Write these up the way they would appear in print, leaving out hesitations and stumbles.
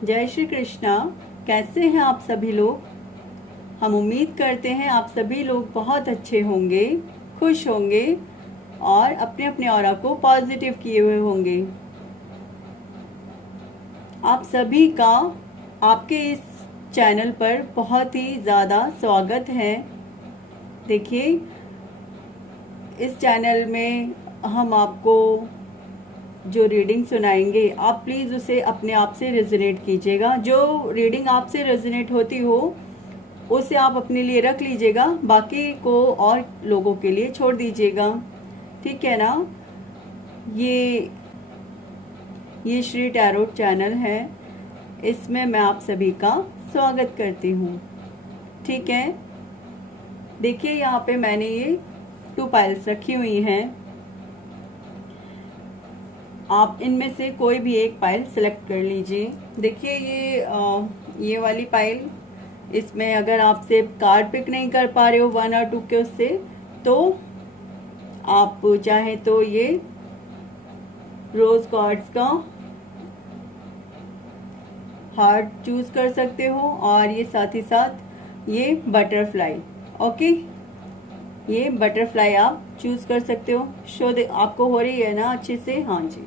जय श्री कृष्णा। कैसे हैं आप सभी लोग। हम उम्मीद करते हैं आप सभी लोग बहुत अच्छे होंगे, खुश होंगे और अपने अपने ऑरा को पॉजिटिव किए हुए होंगे। आप सभी का आपके इस चैनल पर बहुत ही ज़्यादा स्वागत है। देखिए, इस चैनल में हम आपको जो रीडिंग सुनाएंगे, आप प्लीज़ उसे अपने आप से रेजोनेट कीजिएगा। जो रीडिंग आपसे रेजोनेट होती हो उसे आप अपने लिए रख लीजिएगा, बाकी को और लोगों के लिए छोड़ दीजिएगा, ठीक है ना। ये श्री टैरोट चैनल है, इसमें मैं आप सभी का स्वागत करती हूँ, ठीक है। देखिए, यहाँ पे मैंने ये 2 पाइल्स रखी हुई हैं। आप इनमें से कोई भी एक पाइल सेलेक्ट कर लीजिए। देखिए, ये वाली पाइल, इसमें अगर आपसे कार्ड पिक नहीं कर पा रहे हो 1 और 2 के उससे, तो आप चाहे तो ये रोज कार्ड्स का हार्ट चूज कर सकते हो, और ये साथ ही साथ ये बटरफ्लाई, ओके, ये बटरफ्लाई आप चूज कर सकते हो। आपको हो रही है ना अच्छे से, हाँ जी।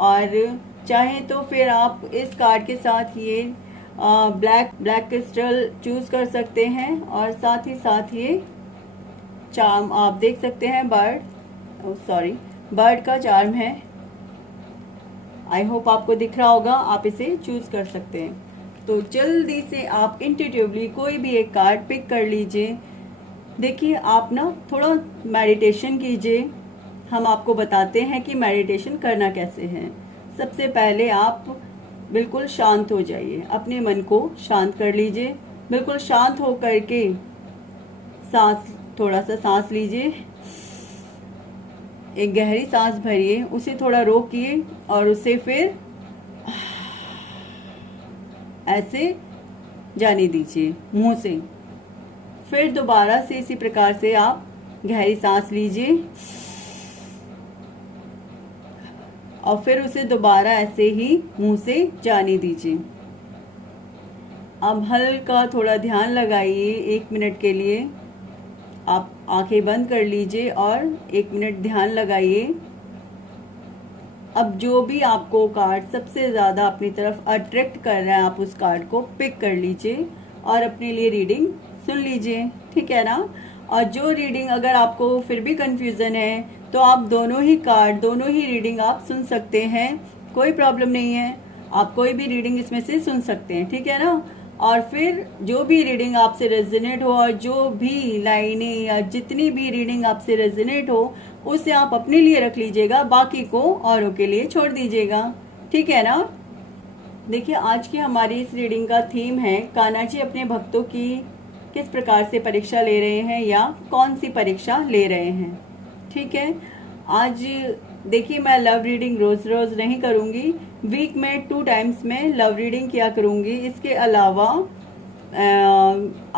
और चाहे तो फिर आप इस कार्ड के साथ ये ब्लैक क्रिस्टल चूज कर सकते हैं, और साथ ही साथ ये चार्म आप देख सकते हैं, बर्ड का चार्म है। आई होप आपको दिख रहा होगा, आप इसे चूज कर सकते हैं। तो जल्दी से आप इंट्यूटिवली कोई भी एक कार्ड पिक कर लीजिए। देखिए, आप ना थोड़ा मेडिटेशन कीजिए। हम आपको बताते हैं कि मेडिटेशन करना कैसे है। सबसे पहले आप बिल्कुल शांत हो जाइए, अपने मन को शांत कर लीजिए। बिल्कुल शांत हो करके थोड़ा सा सांस लीजिए, एक गहरी सांस भरिए, उसे थोड़ा रोकिए और उसे फिर ऐसे जाने दीजिए मुंह से। फिर दोबारा से इसी प्रकार से आप गहरी सांस लीजिए और फिर उसे दोबारा ऐसे ही मुंह से जाने दीजिए। अब हल्का थोड़ा ध्यान लगाइए 1 मिनट के लिए। आप आंखें बंद कर लीजिए और 1 मिनट ध्यान लगाइए। अब जो भी आपको कार्ड सबसे ज़्यादा अपनी तरफ अट्रैक्ट कर रहा है, आप उस कार्ड को पिक कर लीजिए और अपने लिए रीडिंग सुन लीजिए, ठीक है ना। और जो रीडिंग अगर आपको फिर भी कंफ्यूजन है, तो आप दोनों ही रीडिंग आप सुन सकते हैं, कोई प्रॉब्लम नहीं है। आप कोई भी रीडिंग इसमें से सुन सकते हैं, ठीक है ना। और फिर जो भी रीडिंग आपसे रेजोनेट हो, और जो भी लाइनें या जितनी भी रीडिंग आपसे रेजोनेट हो, उसे आप अपने लिए रख लीजिएगा, बाकी को औरों के लिए छोड़ दीजिएगा, ठीक है ना। देखिए, आज की हमारी इस रीडिंग का थीम है कान्हा जी अपने भक्तों की किस प्रकार से परीक्षा ले रहे हैं, या कौन सी परीक्षा ले रहे हैं, ठीक है। आज देखिए, मैं लव रीडिंग रोज रोज नहीं करूंगी, वीक में 2 टाइम्स में लव रीडिंग किया करूंगी। इसके अलावा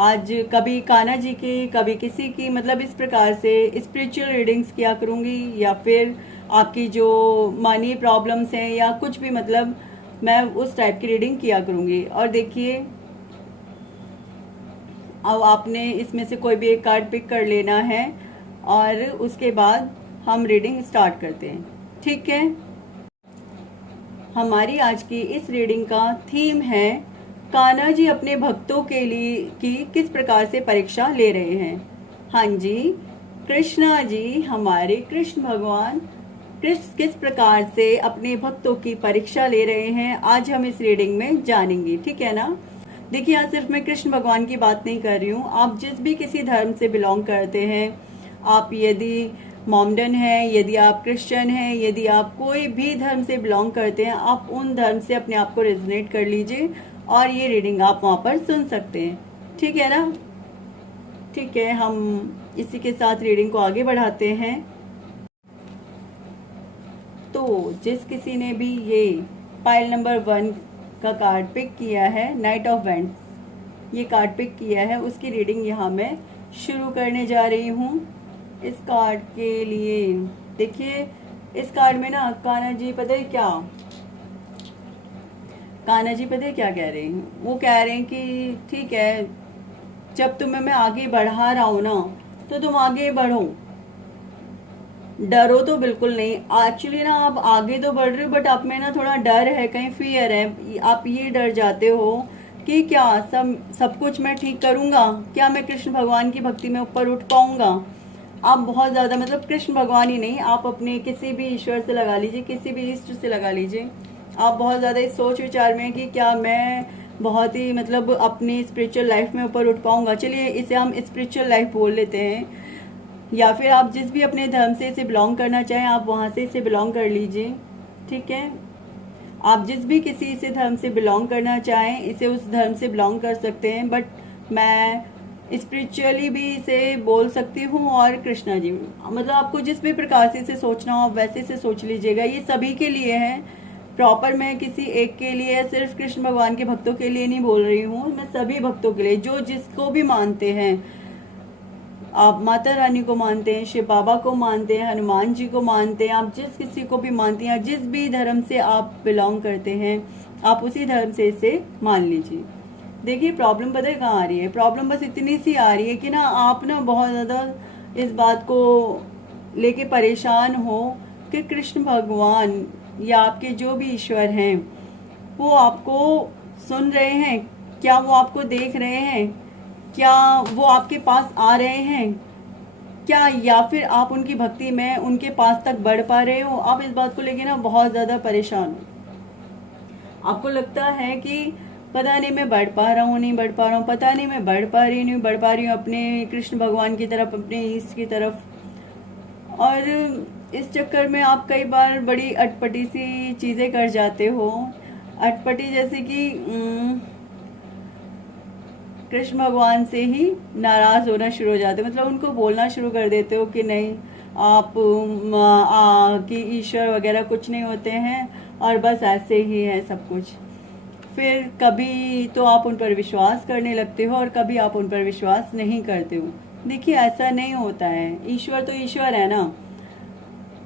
आज कभी कान्हा जी की, कभी किसी की, मतलब इस प्रकार से स्पिरिचुअल रीडिंग्स किया करूंगी, या फिर आपकी जो मनी प्रॉब्लम्स हैं या कुछ भी, मतलब मैं उस टाइप की रीडिंग किया करूंगी। और देखिए, अब आपने इसमें से कोई भी एक कार्ड पिक कर लेना है और उसके बाद हम रीडिंग स्टार्ट करते हैं, ठीक है। हमारी आज की इस रीडिंग का थीम है कान्हा जी अपने भक्तों के लिए की किस प्रकार से परीक्षा ले रहे हैं। हाँ जी, कृष्णा जी, हमारे कृष्ण भगवान किस प्रकार से अपने भक्तों की परीक्षा ले रहे हैं, आज हम इस रीडिंग में जानेंगे, ठीक है ना। देखिए, यहाँ सिर्फ मैं कृष्ण भगवान की बात नहीं कर रही हूँ, आप जिस भी किसी धर्म से बिलोंग करते हैं, आप यदि मोमडन है, यदि आप क्रिश्चियन हैं, यदि आप कोई भी धर्म से बिलोंग करते हैं, आप उन धर्म से अपने आप को रेजोनेट कर लीजिए और ये रीडिंग आप वहाँ पर सुन सकते हैं, ठीक है ना। ठीक है, हम इसी के साथ रीडिंग को आगे बढ़ाते हैं। तो जिस किसी ने भी ये पाइल नंबर 1 का कार्ड पिक किया है, नाइट ऑफ वेंड्स, ये कार्ड पिक किया है, उसकी रीडिंग यहाँ मैं शुरू करने जा रही हूँ। इस कार्ड के लिए देखिए, इस कार्ड में ना कान्हा जी, पता है क्या, कान्हा जी पता है क्या कह रहे हैं? वो कह रहे हैं कि ठीक है, जब तुम्हें मैं आगे बढ़ा रहा हूं ना, तो तुम आगे बढ़ो, डरो तो बिल्कुल नहीं। एक्चुअली ना आप आगे तो बढ़ रहे हो, बट आप में ना थोड़ा डर है, कहीं फियर है। आप ये डर जाते हो कि क्या सब कुछ मैं ठीक करूंगा, क्या मैं कृष्ण भगवान की भक्ति में ऊपर उठ पाऊंगा। आप बहुत ज़्यादा, मतलब कृष्ण भगवान ही नहीं, आप अपने किसी भी ईश्वर से लगा लीजिए, किसी भी इष्ट से लगा लीजिए, आप बहुत ज़्यादा इस सोच विचार में कि क्या मैं बहुत ही मतलब अपनी स्पिरिचुअल लाइफ में ऊपर उठ पाऊंगा। चलिए इसे हम स्पिरिचुअल लाइफ बोल लेते हैं, या फिर आप जिस भी अपने धर्म से इसे बिलोंग करना चाहें, आप वहाँ से इसे बिलोंग कर लीजिए। ठीक है, आप जिस भी किसी से धर्म से बिलोंग करना चाहें, इसे उस धर्म से बिलोंग कर सकते हैं। बट मैं स्पिरिचुअली भी इसे बोल सकती हूँ, और कृष्णा जी, मतलब आपको जिस भी प्रकार से इसे सोचना हो आप वैसे से सोच लीजिएगा। ये सभी के लिए है, प्रॉपर मैं किसी एक के लिए, सिर्फ कृष्ण भगवान के भक्तों के लिए नहीं बोल रही हूँ, मैं सभी भक्तों के लिए, जो जिसको भी मानते हैं। आप माता रानी को मानते हैं, शिव बाबा को मानते हैं, हनुमान जी को मानते हैं, आप जिस किसी को भी मानते हैं, जिस भी धर्म से आप बिलोंग करते हैं, आप उसी धर्म से इसे मान लीजिए। देखिए प्रॉब्लम पता है कहाँ आ रही है? प्रॉब्लम बस इतनी सी आ रही है कि ना आप ना बहुत ज़्यादा इस बात को लेके परेशान हो कि कृष्ण भगवान या आपके जो भी ईश्वर हैं वो आपको सुन रहे हैं क्या, वो आपको देख रहे हैं क्या, वो आपके पास आ रहे हैं क्या, या फिर आप उनकी भक्ति में उनके पास तक बढ़ पा रहे हो। आप इस बात को लेके ना बहुत ज़्यादा परेशान हो। आपको लगता है कि पता नहीं मैं बढ़ पा रहा हूँ नहीं बढ़ पा रहा हूँ, पता नहीं मैं बढ़ पा रही नहीं बढ़ पा रही हूँ अपने कृष्ण भगवान की तरफ, अपने ईष्ट की तरफ। और इस चक्कर में आप कई बार बड़ी अटपटी सी चीज़ें कर जाते हो। अटपटी जैसे कि कृष्ण भगवान से ही नाराज होना शुरू हो जाते हो, मतलब उनको बोलना शुरू कर देते हो कि नहीं, आप कि ईश्वर वगैरह कुछ नहीं होते हैं और बस ऐसे ही है सब कुछ। फिर कभी तो आप उन पर विश्वास करने लगते हो और कभी आप उन पर विश्वास नहीं करते हो। देखिए ऐसा नहीं होता है, ईश्वर तो ईश्वर है ना,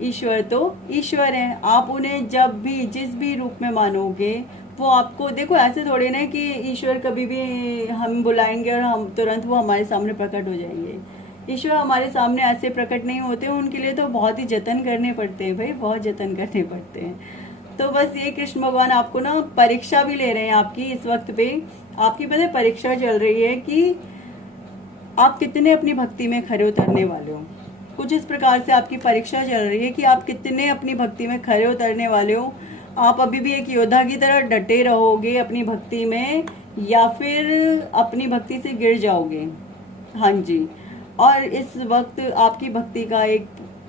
ईश्वर तो ईश्वर है। आप उन्हें जब भी जिस भी रूप में मानोगे वो आपको, देखो ऐसे थोड़ी ना कि ईश्वर कभी भी हम बुलाएंगे और हम तुरंत वो हमारे सामने प्रकट हो जाएंगे। ईश्वर हमारे सामने ऐसे प्रकट नहीं होते, उनके लिए तो बहुत ही जतन करने पड़ते हैं भाई, बहुत जतन करने पड़ते हैं। तो बस ये कृष्ण भगवान आपको ना परीक्षा भी ले रहे हैं आपकी इस वक्त पे। आपकी पता है परीक्षा चल रही है कि आप कितने अपनी भक्ति में खरे उतरने वाले हो। कुछ इस प्रकार से आपकी परीक्षा चल रही है कि आप कितने अपनी भक्ति में खरे उतरने वाले हो। आप अभी भी एक योद्धा की तरह डटे रहोगे अपनी भक्ति में, या फिर अपनी भक्ति से गिर जाओगे। हाँ जी, और इस वक्त आपकी भक्ति का एक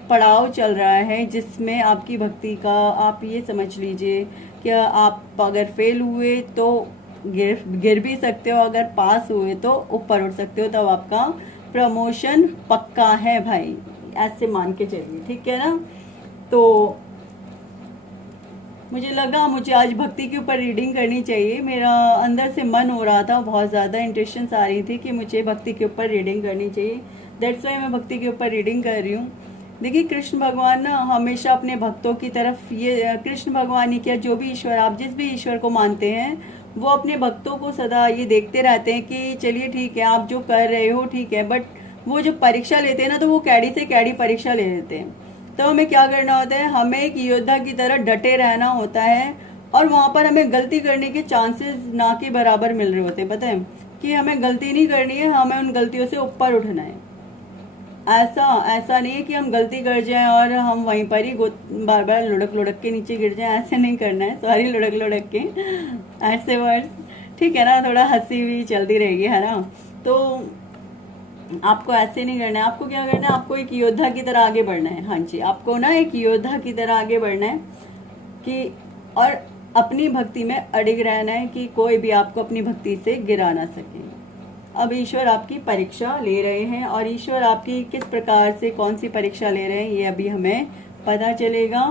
पड़ाव चल रहा है जिसमें आपकी भक्ति का, आप ये समझ लीजिए कि आप अगर फेल हुए तो गिर भी सकते हो, अगर पास हुए तो ऊपर उठ सकते हो। तब आपका प्रमोशन पक्का है भाई, ऐसे मान के चलिए, ठीक है ना। तो मुझे लगा मुझे आज भक्ति के ऊपर रीडिंग करनी चाहिए, मेरा अंदर से मन हो रहा था, बहुत ज़्यादा इंटेंशंस आ रही थी कि मुझे भक्ति के ऊपर रीडिंग करनी चाहिए। दैट्स वाई मैं भक्ति के ऊपर रीडिंग कर रही हूँ। देखिए कृष्ण भगवान ना हमेशा अपने भक्तों की तरफ, ये कृष्ण भगवान ही क्या, जो भी ईश्वर, आप जिस भी ईश्वर को मानते हैं, वो अपने भक्तों को सदा ये देखते रहते हैं कि चलिए ठीक है आप जो कर रहे हो ठीक है, बट वो जो परीक्षा लेते हैं ना, तो वो कैडी से कैडी परीक्षा ले लेते हैं। तो हमें क्या करना होता है, हमें एक योद्धा की तरह डटे रहना होता है, और वहाँ पर हमें गलती करने के चांसेस ना के बराबर मिल रहे होते हैं। पता है कि हमें गलती नहीं करनी है, हमें उन गलतियों से ऊपर उठना है। ऐसा नहीं है कि हम गलती कर जाएं और हम वहीं पर ही बार बार लुढ़क लुढ़क के नीचे गिर जाएं, ऐसे नहीं करना है। सॉरी लुढ़क लुढ़क के ऐसे वर्ड्स, ठीक है ना, थोड़ा हंसी भी चलती रहेगी, है ना। तो आपको ऐसे नहीं करना है, आपको क्या करना है, आपको एक योद्धा की तरह आगे बढ़ना है। हाँ जी, आपको ना एक योद्धा की तरह आगे बढ़ना है कि, और अपनी भक्ति में अडिग रहना है कि कोई भी आपको अपनी भक्ति से गिरा ना सके। अब ईश्वर आपकी परीक्षा ले रहे हैं, और ईश्वर आपकी किस प्रकार से कौन सी परीक्षा ले रहे हैं ये अभी हमें पता चलेगा।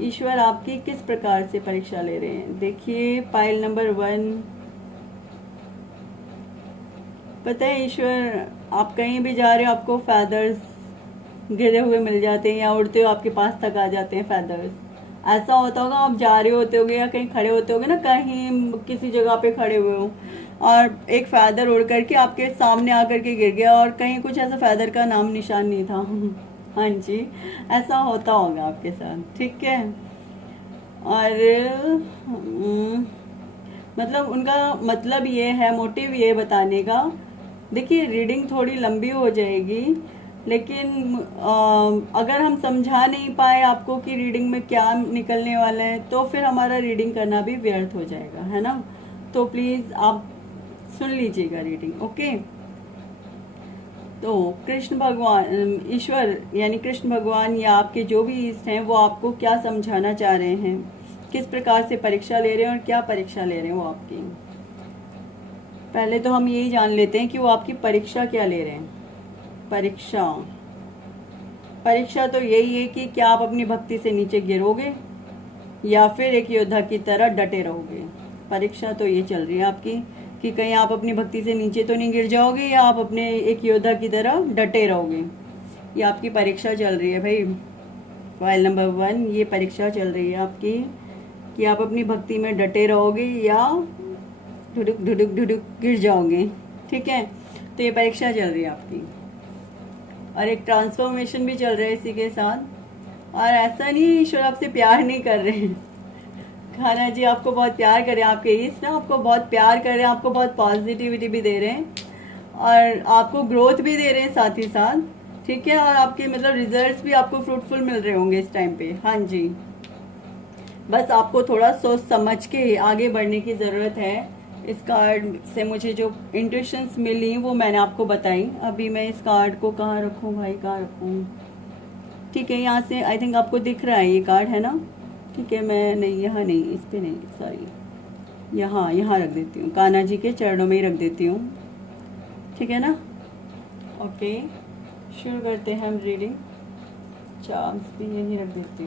ईश्वर आपकी किस प्रकार से परीक्षा ले रहे हैं, देखिए पाइल नंबर 1। पता है ईश्वर, आप कहीं भी जा रहे हो आपको फैदर्स गिरे हुए मिल जाते हैं, या उड़ते हो आपके पास तक आ जाते हैं फैदर्स। ऐसा होता होगा आप जा रहे होते होगे या कहीं खड़े होते होगे ना, कहीं किसी जगह पे खड़े हुए हो और एक फैदर उड़ करके आपके सामने आकर के गिर गया और कहीं कुछ ऐसा फैदर का नाम निशान नहीं था। हाँ जी, ऐसा होता होगा आपके साथ, ठीक है। और मतलब उनका मतलब ये है, मोटिव ये बताने का, देखिए रीडिंग थोड़ी लंबी हो जाएगी, लेकिन अगर हम समझा नहीं पाए आपको कि रीडिंग में क्या निकलने वाला है तो फिर हमारा रीडिंग करना भी व्यर्थ हो जाएगा, है ना। तो प्लीज़ आप सुन लीजिएगा रीडिंग, ओके। तो कृष्ण भगवान, ईश्वर यानी कृष्ण भगवान या आपके जो भी इष्ट हैं वो आपको क्या समझाना चाह रहे हैं, किस प्रकार से परीक्षा ले रहे हैं और क्या परीक्षा ले रहे हैं वो आपकी। पहले तो हम यही जान लेते हैं कि वो आपकी परीक्षा क्या ले रहे हैं। परीक्षा तो यही है कि क्या आप अपनी भक्ति से नीचे गिरोगे या फिर एक योद्धा की तरह डटे रहोगे। परीक्षा तो ये चल रही है आपकी कि कहीं आप अपनी भक्ति से नीचे तो नहीं गिर जाओगे या आप अपने एक योद्धा की तरह डटे रहोगे। ये आपकी परीक्षा चल रही है भाई। फाइल नंबर 1, ये परीक्षा चल रही है आपकी कि आप अपनी भक्ति में डटे रहोगे या ढुडुक ढुडुक ढुडुक गिर जाओगे, ठीक है। तो ये परीक्षा चल रही है आपकी और एक ट्रांसफॉर्मेशन भी चल रहा है इसी के साथ। और ऐसा नहीं ईश्वर आपसे प्यार नहीं कर रहे हैं, खाना जी आपको बहुत प्यार कर रहे हैं, आपके ईश्वर ना आपको बहुत प्यार कर रहे हैं, आपको बहुत पॉजिटिविटी भी दे रहे हैं और आपको ग्रोथ भी दे रहे हैं साथ ही साथ, ठीक है। और आपके मतलब रिजल्ट्स भी आपको फ्रूटफुल मिल रहे होंगे इस टाइम पे। हाँ जी, बस आपको थोड़ा सोच समझ के आगे बढ़ने की ज़रूरत है। इस कार्ड से मुझे जो इंट्यूशंस मिली वो मैंने आपको बताई। अभी मैं इस कार्ड को कहाँ रखूँ भाई, कहाँ रखूँ, ठीक है। यहाँ से आई थिंक आपको दिख रहा है ये कार्ड, है ना, ठीक है। मैं नहीं, यहाँ नहीं, इस पे नहीं, सॉरी, यहाँ रख देती हूँ, कान्हा जी के चरणों में ही रख देती हूँ, ठीक है ना। ओके, शुरू करते हैं हम रीडिंग। चार्म्स भी यहीं रख देती हूँ।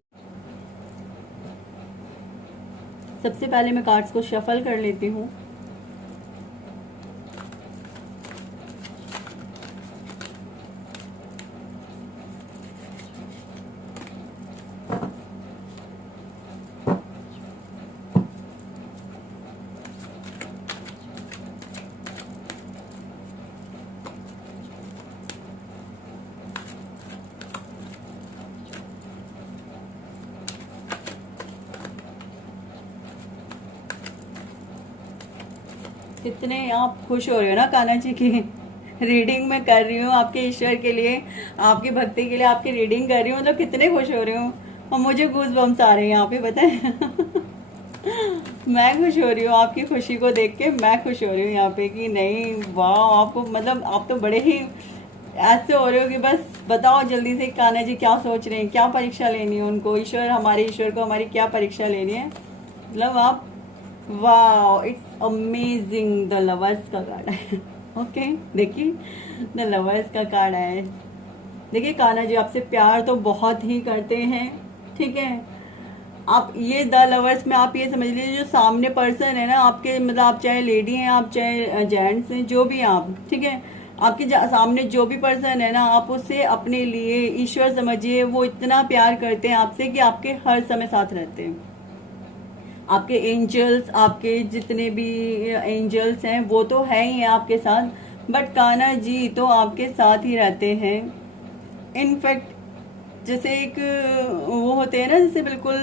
सबसे पहले मैं कार्ड्स को शफल कर लेती हूँ। कितने आप खुश हो रहे हो ना कान्हा जी की रीडिंग में कर रही हूँ आपके ईश्वर के लिए, आपकी भक्ति के लिए आपकी रीडिंग कर रही हूँ, मतलब कितने खुश हो रही हूँ। और मुझे गूज बम्स आ रहे हैं यहाँ पे, बताएं। मैं खुश हो रही हूँ आपकी खुशी को देख के, मैं खुश हो रही हूँ यहाँ पे कि नहीं, वाह, आपको मतलब आप तो बड़े ही ऐसे हो रहे हो कि बस बताओ जल्दी से कान्हा जी क्या सोच रहे हैं, क्या परीक्षा लेनी है उनको, ईश्वर, हमारे ईश्वर को हमारी क्या परीक्षा लेनी है। मतलब आप, वाह, इट्स अमेजिंग, द लवर्स का कार्ड है। ओके, देखिए द लवर्स का कार्ड है। देखिए कान्हा जी आपसे प्यार तो बहुत ही करते हैं, ठीक है। आप ये द लवर्स में आप ये समझ लीजिए, जो सामने पर्सन है ना आपके, मतलब आप चाहे लेडी हैं, आप चाहे जेंट्स हैं, जो भी आप, ठीक है, आपके सामने जो भी पर्सन है ना, आप उसे अपने लिए ईश्वर समझिए। वो इतना प्यार करते हैं आपसे कि आपके हर समय साथ रहते हैं। आपके एंजल्स, आपके जितने भी एंजल्स हैं वो तो है ही हैं आपके साथ, बट कान्हा जी तो आपके साथ ही रहते हैं। इनफैक्ट जैसे एक वो होते हैं ना, जैसे बिल्कुल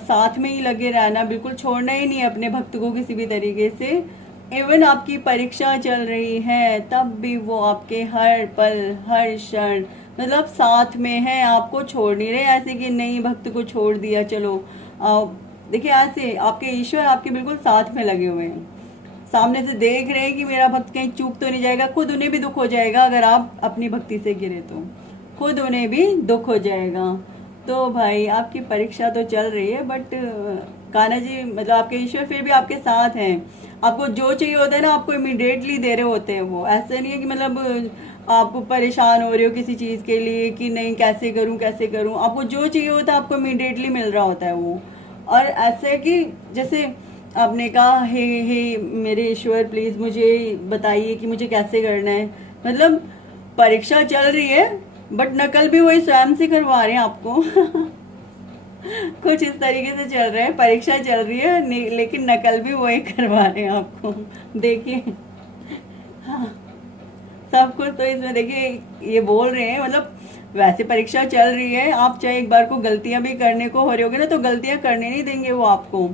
साथ में ही लगे रहना, बिल्कुल छोड़ना ही नहीं अपने भक्त को किसी भी तरीके से। इवन आपकी परीक्षा चल रही है तब भी वो आपके हर पल हर क्षण मतलब साथ में है, आपको छोड़ नहीं रहे। ऐसे कि नहीं भक्त को छोड़ दिया चलो, देखिए ऐसे आपके ईश्वर आपके बिल्कुल साथ में लगे हुए हैं, सामने से देख रहे हैं कि मेरा भक्त कहीं चूक तो नहीं जाएगा। खुद उन्हें भी दुख हो जाएगा अगर आप अपनी भक्ति से गिरे, तो खुद उन्हें भी दुख हो जाएगा। तो भाई आपकी परीक्षा तो चल रही है, बट कान्हा जी मतलब आपके ईश्वर फिर भी आपके साथ हैं। आपको जो चाहिए होता है ना, आपको इमीडिएटली दे रहे होते हैं वो। ऐसा नहीं है कि मतलब आप परेशान हो रहे हो किसी चीज़ के लिए कि नहीं कैसे करूं कैसे करूं, आपको जो चाहिए होता है आपको इमीडिएटली मिल रहा होता है वो। और ऐसा है कि जैसे आपने कहा, हे मेरे ईश्वर प्लीज़ मुझे बताइए कि मुझे कैसे करना है। मतलब परीक्षा चल रही है बट नकल भी वही स्वयं से करवा रहे हैं आपको। कुछ इस तरीके से चल रहा है, परीक्षा चल रही है लेकिन नकल भी वही करवा रहे हैं आपको। देखिए, हाँ, सब कुछ तो इसमें देखिए ये बोल रहे हैं, मतलब वैसे परीक्षा चल रही है, आप चाहे एक बार को गलतियां भी करने को हो रही होगी ना, तो गलतियां करने नहीं देंगे वो आपको।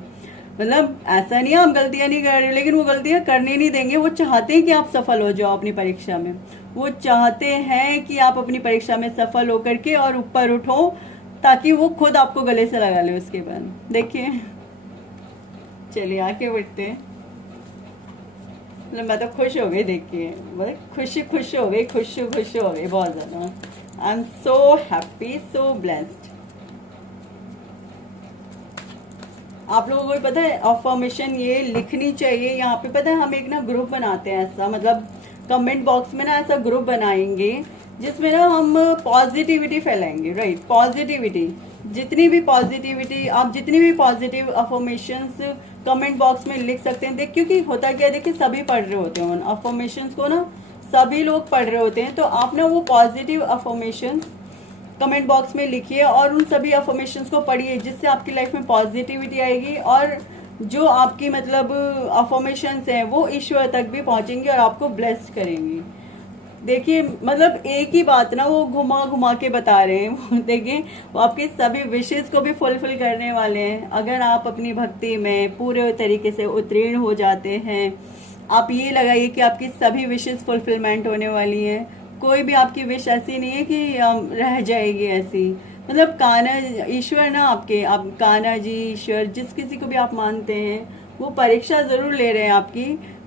मतलब ऐसा नहीं है आप गलतियां नहीं कर रहे हो, लेकिन वो गलतियां करने नहीं देंगे। वो चाहते हैं कि आप सफल हो जाओ अपनी परीक्षा में। वो चाहते हैं कि आप अपनी परीक्षा में सफल होकर के और ऊपर उठो, ताकि वो खुद आपको गले से लगा ले उसके बाद। देखिए, चलिए आगे बढ़ते हैं। मतलब मैं तो खुश हो गई देख के, मतलब खुश हो गई, खुश हो गई बहुत ज़्यादा। आई am so happy, so blessed. आप लोगों को भी पता है अफर्मेशन ये लिखनी चाहिए यहाँ पे। पता है हम एक ना ग्रुप बनाते हैं ऐसा, मतलब कमेंट बॉक्स में ना ऐसा ग्रुप बनाएंगे जिसमें ना हम पॉजिटिविटी फैलाएंगे। राइट, पॉजिटिविटी, जितनी भी पॉजिटिविटी, आप जितनी भी पॉजिटिव अफर्मेशंस कमेंट बॉक्स में लिख सकते हैं। देख, क्योंकि होता क्या है, देखिए सभी पढ़ रहे होते हैं उन अफर्मेशंस को ना, सभी लोग पढ़ रहे होते हैं। तो आप ना वो पॉजिटिव अफर्मेशंस कमेंट बॉक्स में लिखिए और उन सभी अफर्मेशंस को पढ़िए, जिससे आपकी लाइफ में पॉजिटिविटी आएगी और जो आपकी मतलब अफर्मेशंस हैं वो ईश्वर तक भी पहुंचेंगी और आपको ब्लेस्ड करेंगी। देखिए, मतलब एक ही बात ना वो घुमा घुमा के बता रहे हैं। देखिए, वो आपके सभी विशेष को भी फुलफिल करने वाले हैं अगर आप अपनी भक्ति में पूरे तरीके से उत्तीर्ण हो जाते हैं। आप ये लगाइए कि आपकी सभी विशेष फुलफिलमेंट होने वाली है। कोई भी आपकी विश ऐसी नहीं है कि रह जाएगी ऐसी। मतलब कान्हा ईश्वर ना आपके, आप कान्हा जी, ईश्वर, जिस किसी को भी आप मानते हैं, वो परीक्षा जरूर ले रहे हैं आपकी,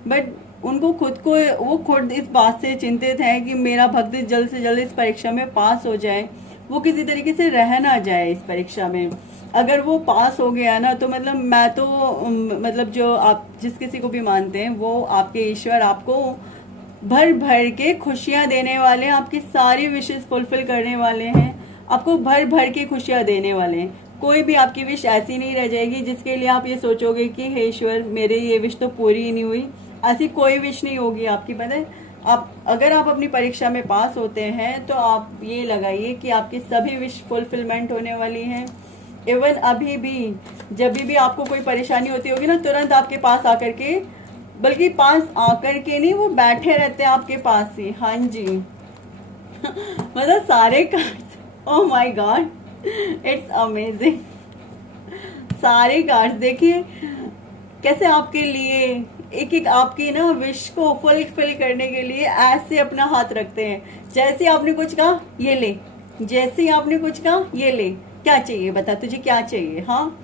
बट उनको खुद को, वो खुद इस बात से चिंतित है कि मेरा भक्त जल्द से जल्द इस परीक्षा में पास हो जाए, वो किसी तरीके से रह ना जाए इस परीक्षा में। अगर वो पास हो गया ना, तो मतलब मैं तो मतलब जो आप जिस किसी को भी मानते हैं, वो आपके ईश्वर आपको भर भर के खुशियां देने वाले हैं, आपकी सारी विशेष फुलफिल करने वाले हैं, आपको भर भर के खुशियां देने वाले हैं। कोई भी आपकी विश ऐसी नहीं रह जाएगी जिसके लिए आप ये सोचोगे कि हे ईश्वर मेरे ये विश तो पूरी ही नहीं हुई। ऐसी कोई विश नहीं होगी आपकी। पता है, आप अगर आप अपनी परीक्षा में पास होते हैं तो आप ये लगाइए कि आपकी सभी विश फुलफिलमेंट होने वाली हैं। इवन अभी भी जब भी आपको कोई परेशानी होती होगी ना, तुरंत आपके पास आकर के, बल्कि पास आकर के नहीं, वो बैठे रहते हैं आपके पास ही। हाँ जी। मतलब सारे cards, oh my God, it's amazing. सारे कार्ड्स देखिए कैसे आपके लिए एक एक आपकी ना विश को फुलफिल करने के लिए ऐसे अपना हाथ रखते हैं। जैसे आपने कुछ कहा ये ले, जैसे ही आपने कुछ कहा ये ले, क्या चाहिए बता, तुझे क्या चाहिए। हाँ,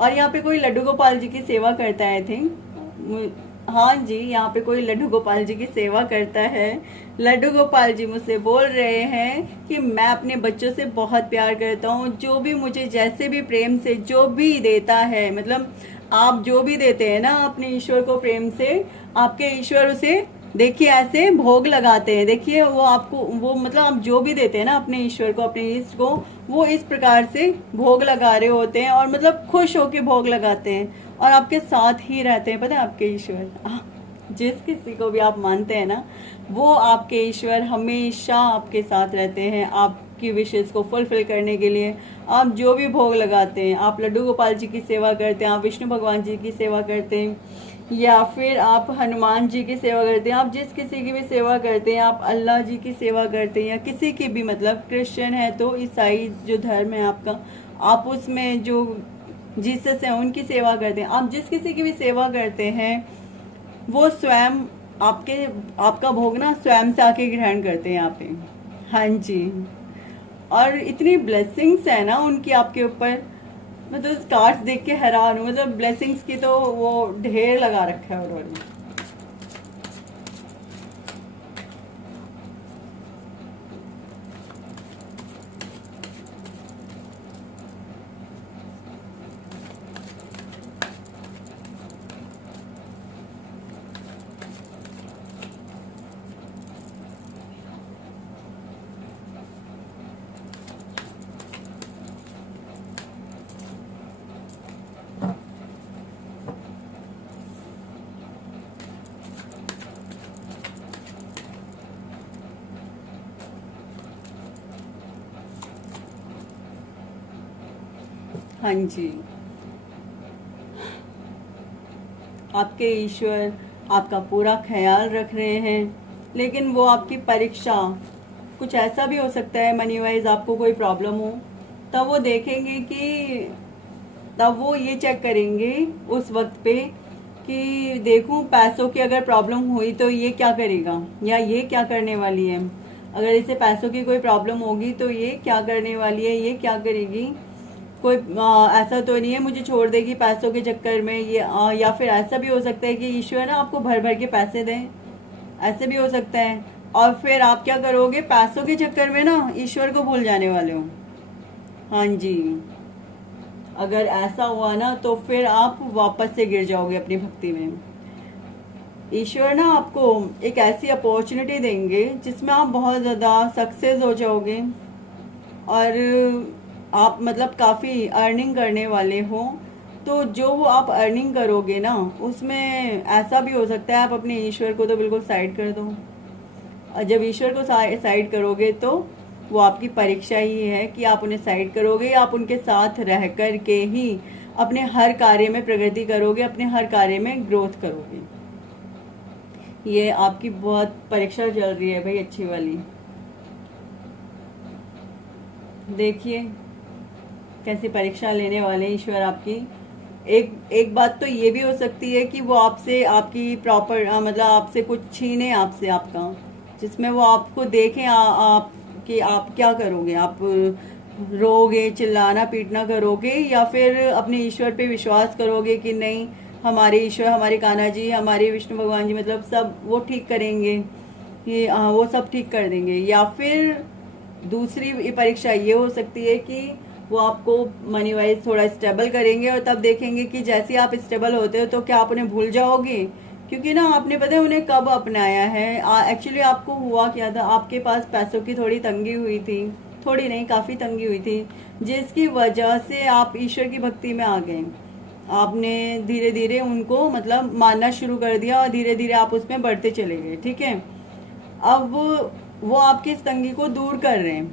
और यहाँ पे कोई लड्डू गोपाल जी की सेवा करता है आई थिंक। हाँ जी, यहाँ पे कोई लड्डू गोपाल जी की सेवा करता है। लड्डू गोपाल जी मुझसे बोल रहे हैं कि मैं अपने बच्चों से बहुत प्यार करता हूँ। जो भी मुझे जैसे भी प्रेम से जो भी देता है, मतलब आप जो भी देते हैं ना अपने ईश्वर को प्रेम से, आपके ईश्वर उसे देखिए ऐसे भोग लगाते हैं। देखिए वो आपको, वो मतलब आप जो भी देते हैं ना अपने ईश्वर को, अपने इष्ट को, वो इस प्रकार से भोग लगा रहे होते हैं और मतलब खुश होके भोग लगाते हैं और आपके साथ ही रहते हैं। पता है आपके ईश्वर, जिस किसी को भी आप मानते हैं ना, वो आपके ईश्वर हमेशा आपके साथ रहते हैं आपकी विशेष को फुलफिल करने के लिए। आप जो भी भोग लगाते हैं, आप लड्डू गोपाल जी की सेवा करते हैं, आप विष्णु भगवान जी की सेवा करते हैं, या फिर आप हनुमान जी की सेवा करते हैं, आप जिस किसी की भी सेवा करते हैं, आप अल्लाह जी की सेवा करते हैं, या किसी की भी, मतलब क्रिश्चियन है तो ईसाई जो धर्म है आपका, आप उसमें जो जीसस है उनकी सेवा करते हैं, आप जिस किसी की भी सेवा करते हैं, वो स्वयं आपका भोग ना स्वयं से आके ग्रहण करते हैं यहाँ पे। हाँ जी, और इतनी ब्लेसिंग्स है ना उनकी आपके ऊपर, मतलब कार्ड्स देख के हैरान हूँ। मतलब ब्लेसिंग्स की तो वो ढेर लगा रखा है उन्होंने। हाँ जी, आपके ईश्वर आपका पूरा ख्याल रख रहे हैं, लेकिन वो आपकी परीक्षा, कुछ ऐसा भी हो सकता है मनी वाइज आपको कोई प्रॉब्लम हो, तब वो देखेंगे कि, तब वो ये चेक करेंगे उस वक्त पे कि देखूं पैसों की अगर प्रॉब्लम हुई तो ये क्या करेगा या ये क्या करने वाली है, अगर इसे पैसों की कोई प्रॉब्लम होगी तो ये क्या करने वाली है, ये क्या करेगी, कोई ऐसा तो नहीं है मुझे छोड़ देगी पैसों के चक्कर में, ये या फिर ऐसा भी हो सकता है कि ईश्वर ना आपको भर भर के पैसे दें, ऐसे भी हो सकता है। और फिर आप क्या करोगे, पैसों के चक्कर में ना ईश्वर को भूल जाने वाले हो। हाँ जी, अगर ऐसा हुआ ना तो फिर आप वापस से गिर जाओगे अपनी भक्ति में। ईश्वर ना आपको एक ऐसी अपॉर्चुनिटी देंगे जिसमें आप बहुत ज़्यादा सक्सेस हो जाओगे, और आप मतलब काफ़ी अर्निंग करने वाले हो। तो जो वो आप अर्निंग करोगे ना, उसमें ऐसा भी हो सकता है आप अपने ईश्वर को तो बिल्कुल साइड कर दो, और जब ईश्वर को साइड करोगे तो वो आपकी परीक्षा ही है कि आप उन्हें साइड करोगे या आप उनके साथ रह कर के ही अपने हर कार्य में प्रगति करोगे, अपने हर कार्य में ग्रोथ करोगे। ये आपकी बहुत परीक्षा चल रही है भाई, अच्छी वाली। देखिए कैसी परीक्षा लेने वाले ईश्वर आपकी। एक एक बात तो ये भी हो सकती है कि वो आपसे आपकी प्रॉपर मतलब आपसे कुछ छीने आपसे आपका, जिसमें वो आपको देखें आप कि आप क्या करोगे, आप रोगे, चिल्लाना पीटना करोगे, या फिर अपने ईश्वर पे विश्वास करोगे कि नहीं हमारे ईश्वर, हमारे कान्हा जी, हमारे विष्णु भगवान जी मतलब सब वो ठीक करेंगे, कि वो सब ठीक कर देंगे। या फिर दूसरी परीक्षा ये हो सकती है कि वो आपको मनी वाइज थोड़ा स्टेबल करेंगे, और तब देखेंगे कि जैसे आप स्टेबल होते हो तो क्या आप उन्हें भूल जाओगे, क्योंकि ना आपने पता है उन्हें कब अपनाया है। एक्चुअली आपको हुआ क्या था, आपके पास पैसों की थोड़ी तंगी हुई थी, थोड़ी नहीं काफ़ी तंगी हुई थी, जिसकी वजह से आप ईश्वर की भक्ति में आ गए। आपने धीरे धीरे उनको मतलब मानना शुरू कर दिया, और धीरे धीरे आप उसमें बढ़ते चले गए, ठीक है। अब वो आपकी इस तंगी को दूर कर रहे हैं,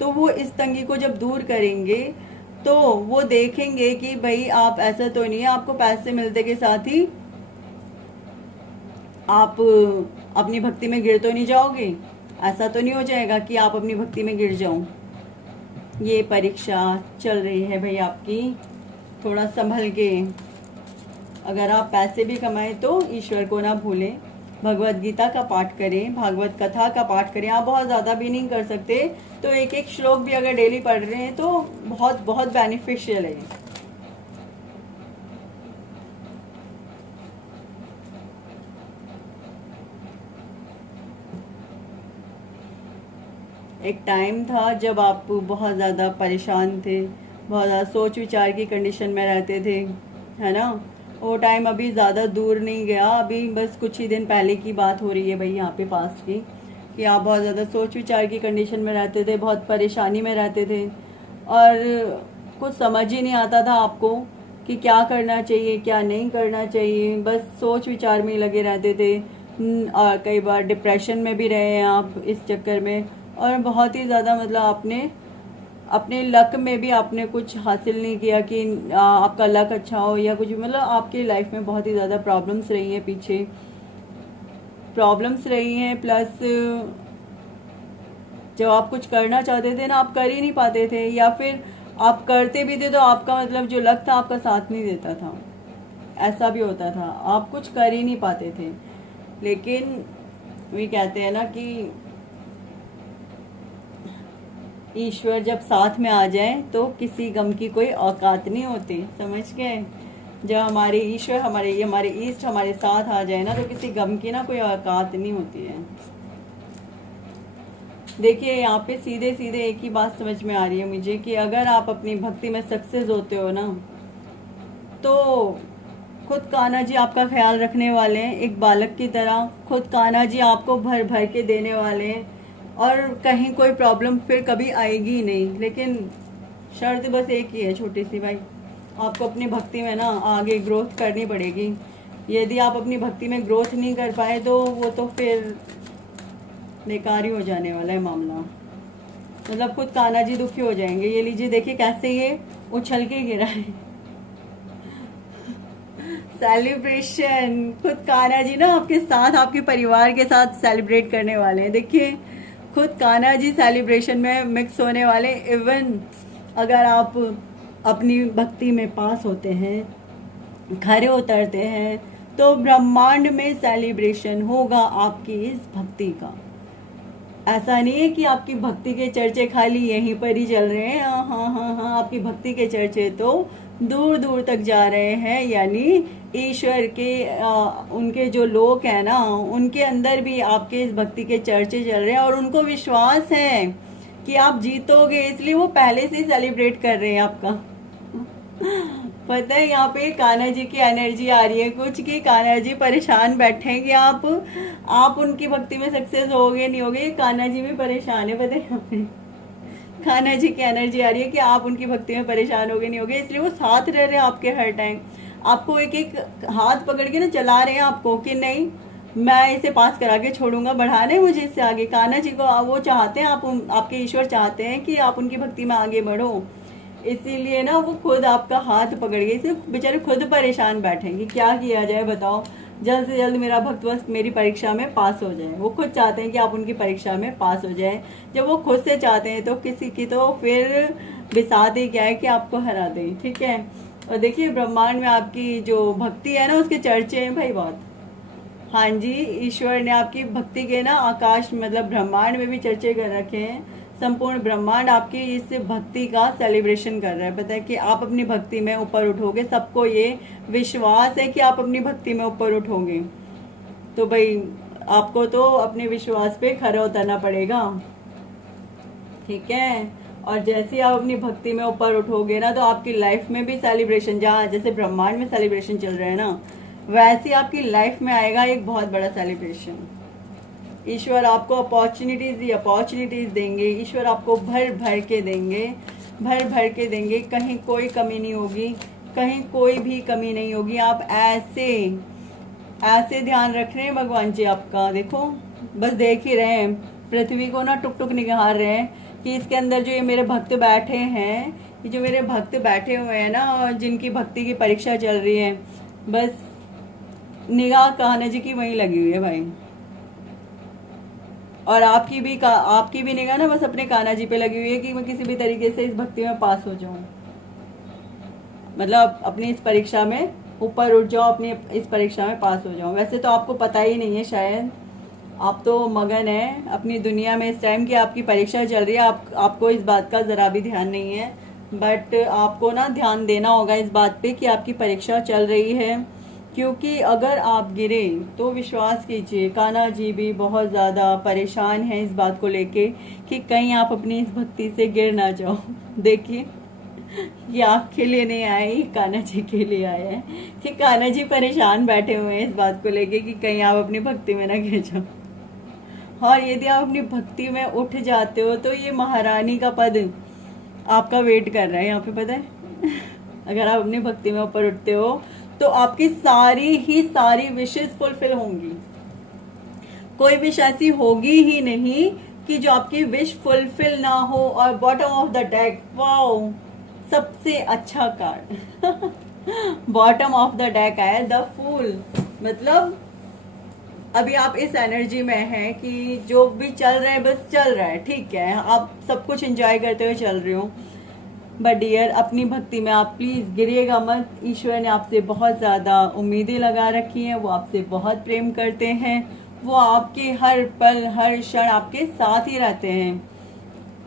तो वो इस तंगी को जब दूर करेंगे तो वो देखेंगे कि भाई आप ऐसा तो नहीं है आपको पैसे मिलते के साथ ही आप अपनी भक्ति में गिर तो नहीं जाओगे, ऐसा तो नहीं हो जाएगा कि आप अपनी भक्ति में गिर जाओ। ये परीक्षा चल रही है भाई आपकी, थोड़ा संभल के। अगर आप पैसे भी कमाएं तो ईश्वर को ना भूलें, भगवत गीता का पाठ करें, भागवत कथा का पाठ करें। आप बहुत ज़्यादा भी नहीं कर सकते तो एक एक श्लोक भी अगर डेली पढ़ रहे हैं तो बहुत बहुत बेनिफिशियल है। एक टाइम था जब आप बहुत ज़्यादा परेशान थे, बहुत ज़्यादा सोच विचार की कंडीशन में रहते थे, है ना। वो टाइम अभी ज़्यादा दूर नहीं गया, अभी बस कुछ ही दिन पहले की बात हो रही है भाई यहाँ पे पास की, कि आप बहुत ज़्यादा सोच विचार की कंडीशन में रहते थे, बहुत परेशानी में रहते थे, और कुछ समझ ही नहीं आता था आपको कि क्या करना चाहिए क्या नहीं करना चाहिए, बस सोच विचार में ही लगे रहते थे। और कई बार डिप्रेशन में भी रहे हैं आप इस चक्कर में, और बहुत ही ज़्यादा मतलब आपने अपने लक में भी आपने कुछ हासिल नहीं किया कि आपका लक अच्छा हो या कुछ, मतलब आपकी लाइफ में बहुत ही ज़्यादा प्रॉब्लम्स रही हैं, पीछे प्रॉब्लम्स रही हैं, प्लस जब आप कुछ करना चाहते थे ना आप कर ही नहीं पाते थे, या फिर आप करते भी थे तो आपका मतलब जो लक था आपका साथ नहीं देता था, ऐसा भी होता था, आप कुछ कर ही नहीं पाते थे। लेकिन वे कहते हैं ना कि ईश्वर जब साथ में आ जाए तो किसी गम की कोई औकात नहीं होती, समझ गए। जब हमारे ईश्वर हमारे ईष्ट हमारे साथ आ जाए ना तो किसी गम की ना कोई औकात नहीं होती है। देखिए यहाँ पे सीधे सीधे एक ही बात समझ में आ रही है मुझे कि अगर आप अपनी भक्ति में सक्सेस होते हो ना तो खुद कान्हा जी आपका ख्याल रखने वाले हैं, एक बालक की तरह खुद कान्हा जी आपको भर भर के देने वाले हैं, और कहीं कोई प्रॉब्लम फिर कभी आएगी ही नहीं। लेकिन शर्त बस एक ही है छोटी सी भाई, आपको अपनी भक्ति में ना आगे ग्रोथ करनी पड़ेगी। यदि आप अपनी भक्ति में ग्रोथ नहीं कर पाए तो वो तो फिर बेकार ही हो जाने वाला है मामला, मतलब खुद कान्हा जी दुखी हो जाएंगे। ये लीजिए देखिए कैसे ये उछल के गिरा है। सेलिब्रेशन, खुद कान्हा जी ना आपके साथ, आपके परिवार के साथ सेलिब्रेट करने वाले हैं। देखिए खुद कान्हा जी सेलिब्रेशन में मिक्स होने वाले। इवन अगर आप अपनी भक्ति में पास होते हैं, खरे उतरते हैं, तो ब्रह्मांड में सेलिब्रेशन होगा आपकी इस भक्ति का। ऐसा नहीं है कि आपकी भक्ति के चर्चे खाली यहीं पर ही चल रहे हैं। हाँ हाँ हाँ हाँ, आपकी भक्ति के चर्चे तो दूर दूर तक जा रहे हैं। यानी ईश्वर के उनके जो लोग हैं ना, उनके अंदर भी आपके इस भक्ति के चर्चे चल रहे हैं, और उनको विश्वास है कि आप जीतोगे, इसलिए वो पहले से ही सेलिब्रेट कर रहे हैं आपका। पता है यहाँ पे कान्हा जी की एनर्जी आ रही है कुछ, कि कान्हा जी परेशान बैठे हैं कि आप उनकी भक्ति में सक्सेस होगे नहीं होगे। कान्हा जी भी परेशान है, पता है यहाँ पे कान्हा जी की एनर्जी आ रही है कि आप उनकी भक्ति में परेशान होगे नहीं होगे, इसलिए वो साथ रह रहे हैं आपके हर टाइम। आपको एक एक हाथ पकड़ के ना चला रहे हैं आपको कि नहीं मैं इसे पास करा के छोड़ूंगा, बढ़ाना है मुझे इससे आगे। कान्हा जी को वो चाहते हैं, आपके ईश्वर चाहते हैं कि आप उनकी भक्ति में आगे बढ़ो, इसीलिए ना वो खुद आपका हाथ पकड़ गए। इसे बेचारे खुद परेशान बैठेंगे, क्या किया जाए बताओ, जल्द से जल्द मेरा भक्त बस मेरी परीक्षा में पास हो जाए। वो खुद चाहते हैं कि आप उनकी परीक्षा में पास हो जाए। जब वो खुद से चाहते हैं तो किसी की तो फिर बिसात ही क्या है कि आपको हरा दें, ठीक है। और देखिए ब्रह्मांड में आपकी जो भक्ति है ना, उसके चर्चे हैं भाई बहुत। हाँ जी, ईश्वर ने आपकी भक्ति के ना आकाश मतलब ब्रह्मांड में भी चर्चे कर रखे हैं। संपूर्ण ब्रह्मांड आपकी इस भक्ति का सेलिब्रेशन कर रहा है। पता है कि आप अपनी भक्ति में ऊपर उठोगे, सबको ये विश्वास है कि आप अपनी भक्ति में ऊपर उठोगे। तो भाई आपको तो अपने विश्वास पे खरा उतरना पड़ेगा, ठीक है। और जैसे ही आप अपनी भक्ति में ऊपर उठोगे ना, तो आपकी लाइफ में भी सेलिब्रेशन, जहाँ जैसे ब्रह्मांड में सेलिब्रेशन चल रहा है ना, वैसे आपकी लाइफ में आएगा एक बहुत बड़ा सेलिब्रेशन। ईश्वर आपको अपॉर्चुनिटीज देंगे, ईश्वर आपको भर भर के देंगे, भर भर के देंगे। कहीं कोई कमी नहीं होगी, कहीं कोई भी कमी नहीं होगी। आप ऐसे ध्यान रख रहे हैं भगवान जी आपका, देखो बस देख ही रहे हैं, पृथ्वी को ना टुक टुक निगार रहे हैं कि इसके अंदर जो ये मेरे भक्त बैठे हैं, ये जो मेरे भक्त बैठे हुए हैं ना, जिनकी भक्ति की परीक्षा चल रही है, बस निगाह कान्हा जी की वहीं लगी हुई है भाई। और आपकी भी निगाह ना बस अपने कान्हा जी पे लगी हुई है कि मैं किसी भी तरीके से इस भक्ति में पास हो जाऊं, मतलब अपनी इस परीक्षा में ऊपर उठ जाओ, अपनी इस परीक्षा में पास हो जाओ। वैसे तो आपको पता ही नहीं है शायद, आप तो मगन है अपनी दुनिया में इस टाइम की आपकी परीक्षा चल रही है, आपको इस बात का जरा भी ध्यान नहीं है। बट आपको ना ध्यान देना होगा इस बात पे कि आपकी परीक्षा चल रही है, क्योंकि अगर आप गिरे तो विश्वास कीजिए कान्हा जी भी बहुत ज़्यादा परेशान हैं इस बात को लेके कि कहीं आप अपनी इस भक्ति से गिर ना जाओ। देखिए ये आपके लिए नहीं आए, ये कान्हा जी के लिए आया है कि कान्हा जी परेशान बैठे हुए हैं इस बात को लेके कि कहीं आप अपनी भक्ति में ना गिर जाओ। और यदि आप अपनी भक्ति में उठ जाते हो तो ये महारानी का पद आपका वेट कर रहा है यहाँ पे, पता है। अगर आप अपनी भक्ति में ऊपर उठते हो तो आपकी सारी विशेस फुलफिल होंगी। कोई विश ऐसी होगी ही नहीं कि जो आपकी विश फुलफिल ना हो। और bottom of the deck, wow सबसे अच्छा card bottom of the deck आया द फूल। मतलब अभी आप इस एनर्जी में हैं कि जो भी चल रहा है बस चल रहा है, ठीक है, आप सब कुछ एंजॉय करते हुए चल रहे हो। बट डियर अपनी भक्ति में आप प्लीज़ गिरिएगा मत। ईश्वर ने आपसे बहुत ज़्यादा उम्मीदें लगा रखी हैं, वो आपसे बहुत प्रेम करते हैं, वो आपके हर पल हर क्षण आपके साथ ही रहते हैं।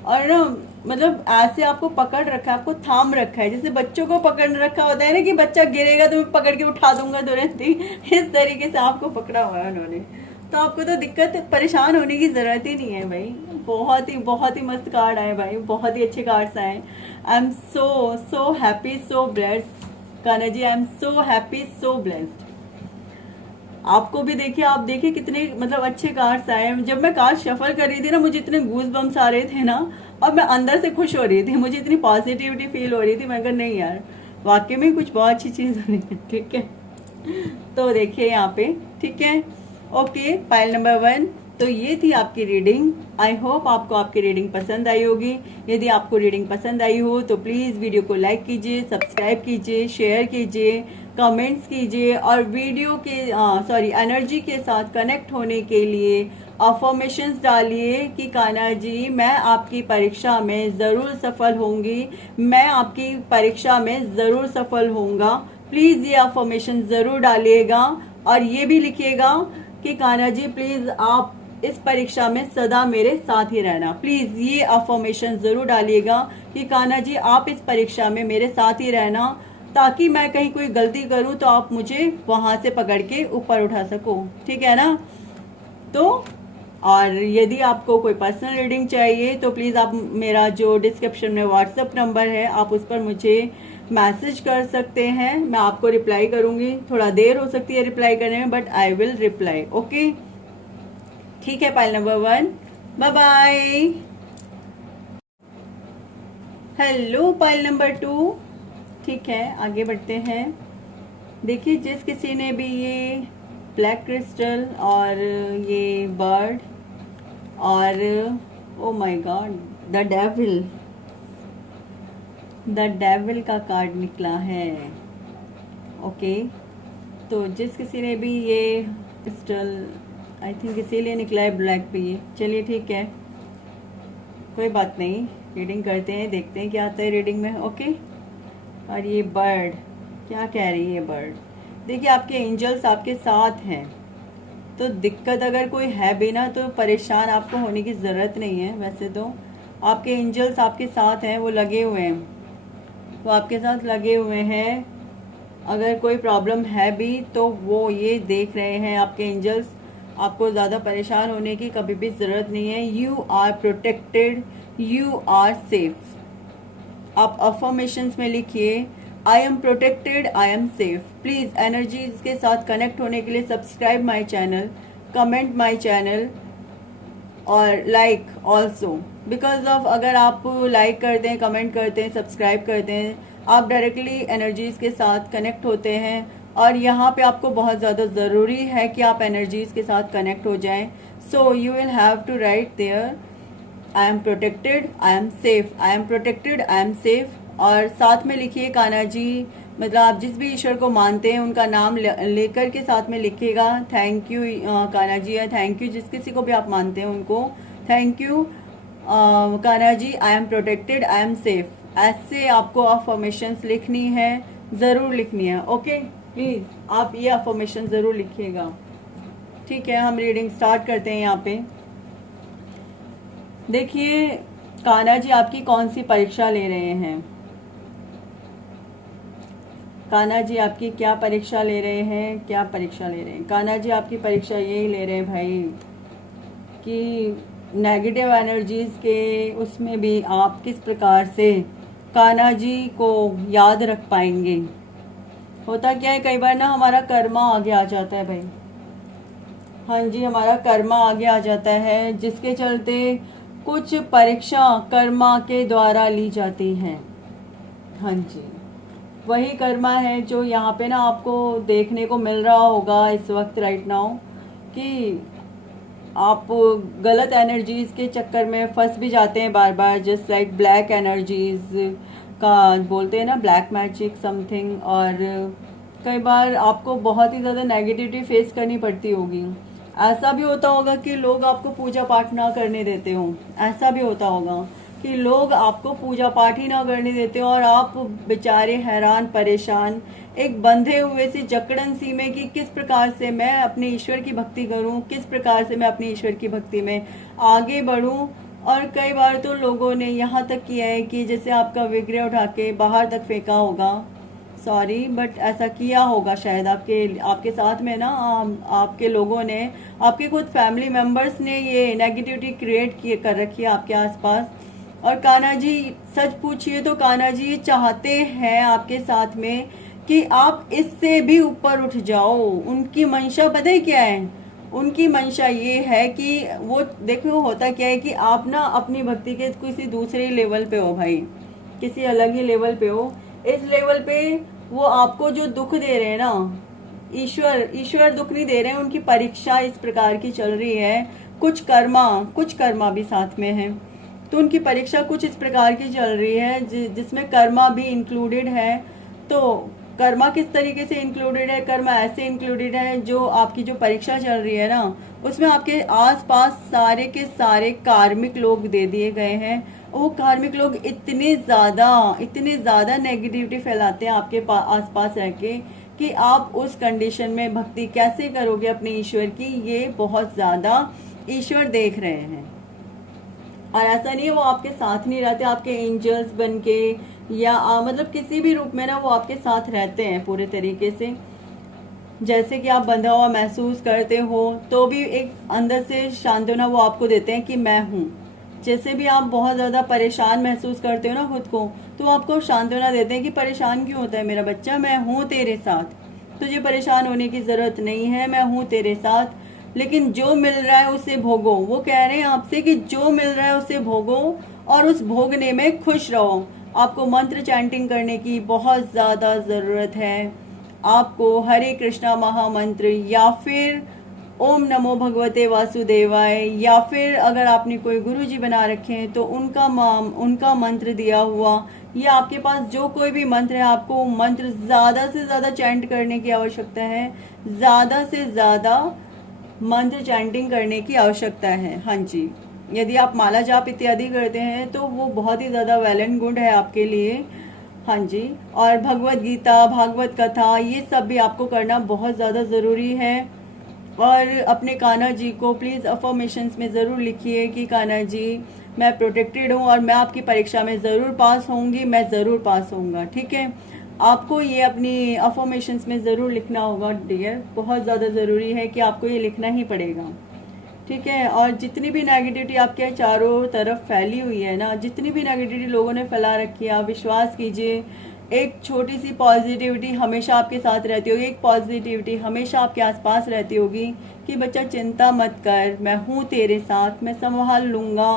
और ना मतलब ऐसे आपको पकड़ रखा है, आपको थाम रखा है, जैसे बच्चों को पकड़ रखा होता है ना कि बच्चा गिरेगा तो मैं पकड़ के उठा दूंगा तुरंत ही, इस तरीके से आपको पकड़ा हुआ है उन्होंने। तो आपको तो दिक्कत परेशान होने की ज़रूरत ही नहीं है भाई। बहुत ही मस्त कार्ड आए भाई, बहुत ही अच्छे कार्ड्स आए। I am so happy, so blessed Kanha ji, I am so happy, so blessed. आपको भी देखिए, आप देखिए कितने मतलब अच्छे कार्ड्स आए। जब मैं कार्ड शफल कर रही थी ना, मुझे इतने गूज बम्स आ रहे थे ना, और मैं अंदर से खुश हो रही थी, मुझे इतनी पॉजिटिविटी फील हो रही थी। मैं कहा नहीं यार, वाकई में कुछ बहुत अच्छी चीज़ हो रही है, ठीक है। तो देखिए यहाँ पे, ठीक है, ओके, पाइल नंबर 1 तो ये थी आपकी रीडिंग। आई होप आपको आपकी रीडिंग पसंद आई होगी। यदि आपको रीडिंग पसंद आई हो तो प्लीज़ वीडियो को लाइक कीजिए, सब्सक्राइब कीजिए, शेयर कीजिए, कमेंट्स कीजिए और वीडियो के एनर्जी के साथ कनेक्ट होने के लिए अफर्मेशंस डालिए कि कान्हा जी मैं आपकी परीक्षा में ज़रूर सफल होंगी, मैं आपकी परीक्षा में ज़रूर सफल होऊंगा। प्लीज़ ये अफर्मेशन ज़रूर डालिएगा और ये भी लिखिएगा कि कान्हा जी प्लीज़ आप इस परीक्षा में सदा मेरे साथ ही रहना। प्लीज़ ये अफर्मेशन ज़रूर डालिएगा कि कान्हा जी आप इस परीक्षा में मेरे साथ ही रहना, ताकि मैं कहीं कोई गलती करूं तो आप मुझे वहां से पकड़ के ऊपर उठा सको। ठीक है ना? तो और यदि आपको कोई पर्सनल रीडिंग चाहिए तो प्लीज़ आप मेरा जो डिस्क्रिप्शन में व्हाट्सएप नंबर है आप उस पर मुझे मैसेज कर सकते हैं। मैं आपको रिप्लाई करूंगी। थोड़ा देर हो सकती है रिप्लाई करने में, but I will reply. Okay, ठीक है। Pile number 1, bye bye. Hello pile number 2। ठीक है, आगे बढ़ते हैं। देखिए, जिस किसी ने भी ये ब्लैक क्रिस्टल और ये बर्ड और oh my God the devil का कार्ड निकला है। ओके, तो जिस किसी ने भी ये क्रिस्टल, आई थिंक इसीलिए निकला है ब्लैक पे ये। चलिए ठीक है, कोई बात नहीं, रीडिंग करते हैं, देखते हैं क्या आता है रीडिंग में। ओके, और ये बर्ड क्या कह रही है? बर्ड देखिए, आपके एंजल्स आपके साथ हैं। तो दिक्कत अगर कोई है भी ना तो परेशान आपको होने की ज़रूरत नहीं है। वैसे तो आपके एंजल्स आपके साथ हैं, वो लगे हुए हैं, वो आपके साथ लगे हुए हैं। अगर कोई प्रॉब्लम है भी तो वो ये देख रहे हैं आपके एंजल्स। आपको ज़्यादा परेशान होने की कभी भी ज़रूरत नहीं है। You are protected, you are safe. आप अफर्मेशंस में लिखिए, I am protected, I am safe. Please energies के साथ कनेक्ट होने के लिए subscribe my channel, comment my channel और लाइक ऑल्सो। बिकॉज ऑफ अगर आप लाइक करते हैं, कमेंट करते हैं, सब्सक्राइब करते हैं, आप डायरेक्टली एनर्जीज के साथ कनेक्ट होते हैं। और यहाँ पे आपको बहुत ज़्यादा ज़रूरी है कि आप एनर्जीज के साथ कनेक्ट हो जाएं। So you will have to write there, I am protected, I am safe, I am protected, I am safe. और साथ में लिखिए कान्हा जी, मतलब आप जिस भी ईश्वर को मानते हैं उनका नाम लेकर के साथ में लिखिएगा। थैंक यू कान्हा जी, या थैंक यू जिस किसी को भी आप मानते हैं उनको, thank you Kanha ji, I am protected, I am safe. ऐसे आपको अफर्मेशंस लिखनी है, ज़रूर लिखनी है। ओके, प्लीज़ आप ये अफर्मेशन ज़रूर लिखिएगा। ठीक है, हम रीडिंग स्टार्ट करते हैं। यहाँ पे देखिए, कान्हा जी आपकी कौन सी परीक्षा ले रहे हैं? कान्हा जी आपकी क्या परीक्षा ले रहे हैं? क्या परीक्षा ले रहे हैं? कान्हा जी आपकी परीक्षा यही ले रहे हैं भाई कि नेगेटिव एनर्जीज के उसमें भी आप किस प्रकार से कान्हा जी को याद रख पाएंगे। होता क्या है, कई बार ना हमारा कर्मा आगे आ जाता है भाई। हाँ जी, हमारा कर्मा आगे आ जाता है, जिसके चलते कुछ परीक्षा कर्मा के द्वारा ली जाती हैं। हाँ जी, वही कर्मा है जो यहाँ पे ना आपको देखने को मिल रहा होगा इस वक्त राइट नाउ, कि आप गलत एनर्जीज के चक्कर में फंस भी जाते हैं बार बार। जस्ट लाइक ब्लैक एनर्जीज का बोलते हैं ना, ब्लैक मैजिक समथिंग। और कई बार आपको बहुत ही ज़्यादा नेगेटिविटी फेस करनी पड़ती होगी। ऐसा भी होता होगा कि लोग आपको पूजा पाठ ना करने देते हो। ऐसा भी होता होगा कि लोग आपको पूजा पाठ ही ना करने देते हो और आप बेचारे हैरान परेशान, एक बंधे हुए सी जकड़न सी में कि किस प्रकार से मैं अपने ईश्वर की भक्ति करूं, किस प्रकार से मैं अपनी ईश्वर की भक्ति में आगे बढ़ूं। और कई बार तो लोगों ने यहाँ तक किया है कि जैसे आपका विग्रह उठा के बाहर तक फेंका होगा। सॉरी, बट ऐसा किया होगा शायद आपके साथ में ना, आपके लोगों ने, आपके खुद फैमिली मेम्बर्स ने ये नेगेटिविटी क्रिएट किए कर रखी है आपके आसपास। और कान्हा जी, सच पूछिए तो कान्हा जी चाहते हैं आपके साथ में कि आप इससे भी ऊपर उठ जाओ। उनकी मंशा पता है क्या है? उनकी मंशा ये है कि वो, देखो होता क्या है कि आप ना अपनी भक्ति के किसी दूसरे लेवल पे हो भाई, किसी अलग ही लेवल पे हो। इस लेवल पे वो आपको जो दुख दे रहे हैं ना, ईश्वर दुख नहीं दे रहे हैं, उनकी परीक्षा इस प्रकार की चल रही है। कुछ कर्मा भी साथ में है, तो उनकी परीक्षा कुछ इस प्रकार की चल रही है जिसमें कर्मा भी इंक्लूडेड है। तो कर्मा किस तरीके से इंक्लूडेड है? कर्मा ऐसे इंक्लूडेड है, जो आपकी जो परीक्षा चल रही है ना, उसमें आपके आसपास सारे के सारे कार्मिक लोग दे दिए गए हैं। वो कार्मिक लोग इतने ज़्यादा नेगेटिविटी फैलाते हैं आपके आसपास रह के कि आप उस कंडीशन में भक्ति कैसे करोगे अपने ईश्वर की, ये बहुत ज़्यादा ईश्वर देख रहे हैं। और ऐसा नहीं है वो आपके साथ नहीं रहते, आपके एंजल्स बन के या मतलब किसी भी रूप में ना वो आपके साथ रहते हैं पूरे तरीके से। जैसे कि आप बंधा हुआ महसूस करते हो तो भी एक अंदर से सांत्वना वो आपको देते हैं कि मैं हूँ। जैसे भी आप बहुत ज़्यादा परेशान महसूस करते हो ना खुद को, तो आपको सांत्वना देते हैं कि परेशान क्यों होता है मेरा बच्चा, मैं हूँ तेरे साथ, तुझे परेशान होने की ज़रूरत नहीं है, मैं हूँ तेरे साथ। लेकिन जो मिल रहा है उसे भोगो। वो कह रहे हैं आपसे कि जो मिल रहा है उसे भोगो और उस भोगने में खुश रहो। आपको मंत्र चैंटिंग करने की बहुत ज़्यादा ज़रूरत है। आपको हरे कृष्णा महामंत्र या फिर ओम नमो भगवते वासुदेवाय, या फिर अगर आपने कोई गुरु जी बना रखे हैं तो उनका मंत्र दिया हुआ, या आपके पास जो कोई भी मंत्र है, आपको मंत्र ज़्यादा से ज़्यादा चैंट करने की आवश्यकता है, ज़्यादा से ज़्यादा मंत्र चैंटिंग करने की आवश्यकता है। हाँ जी, यदि आप माला जाप इत्यादि करते हैं तो वो बहुत ही ज़्यादा वेल एंड गुड है आपके लिए। हाँ जी, और भगवत गीता, भागवत कथा, ये सब भी आपको करना बहुत ज़्यादा ज़रूरी है। और अपने कान्हा जी को प्लीज़ अफर्मेशंस में ज़रूर लिखिए कि कान्हा जी मैं प्रोटेक्टेड हूँ और मैं आपकी परीक्षा में ज़रूर पास होंगी, मैं ज़रूर पास होऊंगा। ठीक है, आपको ये अपनी अफर्मेशंस में ज़रूर लिखना होगा डियर, बहुत ज़्यादा ज़रूरी है कि आपको ये लिखना ही पड़ेगा। ठीक है, और जितनी भी नेगेटिविटी आपके चारों तरफ फैली हुई है ना, जितनी भी नेगेटिविटी लोगों ने फैला रखी है, आप विश्वास कीजिए एक छोटी सी पॉजिटिविटी हमेशा आपके साथ रहती होगी, एक पॉजिटिविटी हमेशा आपके आसपास रहती होगी कि बच्चा चिंता मत कर, मैं हूँ तेरे साथ, मैं संभाल लूँगा।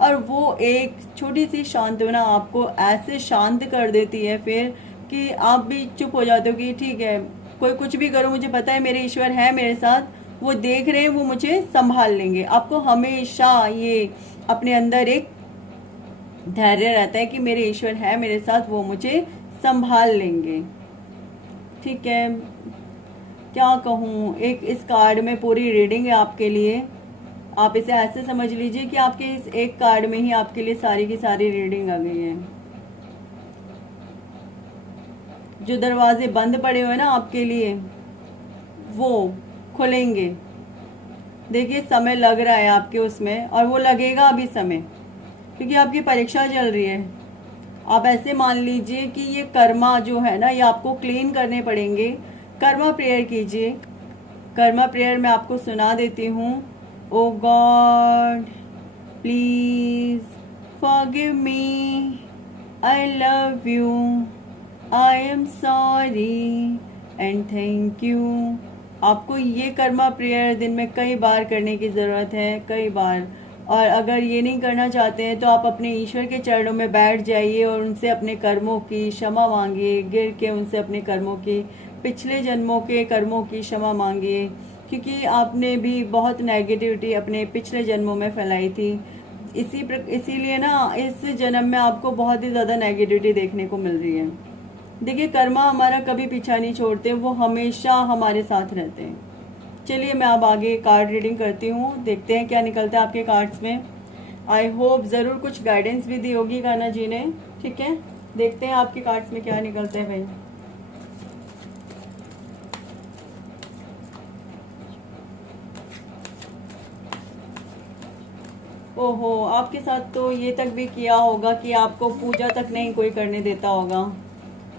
और वो एक छोटी सी सांत्वना आपको ऐसे शांत कर देती है फिर कि आप भी चुप हो जाते हो कि ठीक है, कोई कुछ भी करो, मुझे पता है मेरे ईश्वर है मेरे साथ, वो देख रहे हैं, वो मुझे संभाल लेंगे। आपको हमेशा ये अपने अंदर एक धैर्य रहता है कि मेरे ईश्वर है मेरे साथ, वो मुझे संभाल लेंगे। ठीक है, क्या कहूँ, एक इस कार्ड में पूरी रीडिंग है आपके लिए। आप इसे ऐसे समझ लीजिए कि आपके इस एक कार्ड में ही आपके लिए सारी की सारी रीडिंग आ गई है। जो दरवाजे बंद पड़े हुए ना आपके लिए, वो खुलेंगे। देखिए समय लग रहा है आपके उसमें, और वो लगेगा अभी समय, क्योंकि आपकी परीक्षा चल रही है। आप ऐसे मान लीजिए कि ये कर्मा जो है ना, ये आपको क्लीन करने पड़ेंगे। कर्मा प्रेयर कीजिए। कर्मा प्रेयर मैं आपको सुना देती हूँ। Oh god please forgive me, I love you, I am sorry and thank you. आपको ये कर्मा प्रेयर दिन में कई बार करने की ज़रूरत है, कई बार। और अगर ये नहीं करना चाहते हैं तो आप अपने ईश्वर के चरणों में बैठ जाइए और उनसे अपने कर्मों की क्षमा मांगिए, गिर के उनसे अपने कर्मों की, पिछले जन्मों के कर्मों की क्षमा मांगिए, क्योंकि आपने भी बहुत नेगेटिविटी अपने पिछले जन्मों में फैलाई थी। इसीलिए ना इस जन्म में आपको बहुत ही ज़्यादा नेगेटिविटी देखने को मिल रही है। देखिए कर्मा हमारा कभी पीछा नहीं छोड़ते, वो हमेशा हमारे साथ रहते हैं। चलिए मैं अब आगे कार्ड रीडिंग करती हूँ, देखते हैं क्या निकलता है आपके कार्ड्स में। आई होप ज़रूर कुछ गाइडेंस भी दी होगी कान्हा जी ने। ठीक है, देखते हैं आपके कार्ड्स में क्या निकलते हैं भाई। ओहो, आपके साथ तो ये तक भी किया होगा कि आपको पूजा तक नहीं कोई करने देता होगा।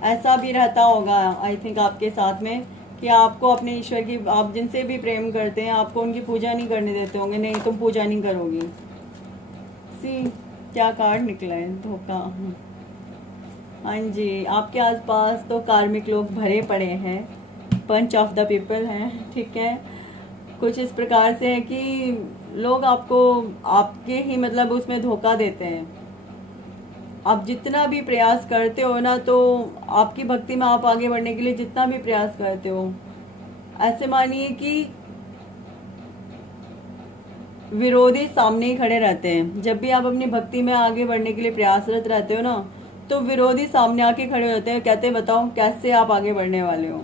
ऐसा भी रहता होगा आई थिंक आपके साथ में कि आपको अपने ईश्वर की, आप जिनसे भी प्रेम करते हैं, आपको उनकी पूजा नहीं करने देते होंगे। नहीं, तुम पूजा नहीं करोगी। सी क्या कार्ड निकला है, धोखा। हाँ जी, आपके आसपास तो कार्मिक लोग भरे पड़े हैं, पंच ऑफ द पीपल हैं। ठीक है, कुछ इस प्रकार से है कि लोग आपको आपके ही मतलब उसमें धोखा देते हैं। आप जितना भी प्रयास करते हो ना, तो आपकी भक्ति में आप आगे बढ़ने के लिए जितना भी प्रयास करते हो, ऐसे मानिए कि विरोधी सामने ही खड़े रहते हैं। जब भी आप अपनी भक्ति में आगे बढ़ने के लिए प्रयासरत रहते हो ना, तो विरोधी सामने आके खड़े होते हैं, कहते हैं बताओ कैसे आप आगे बढ़ने वाले हो।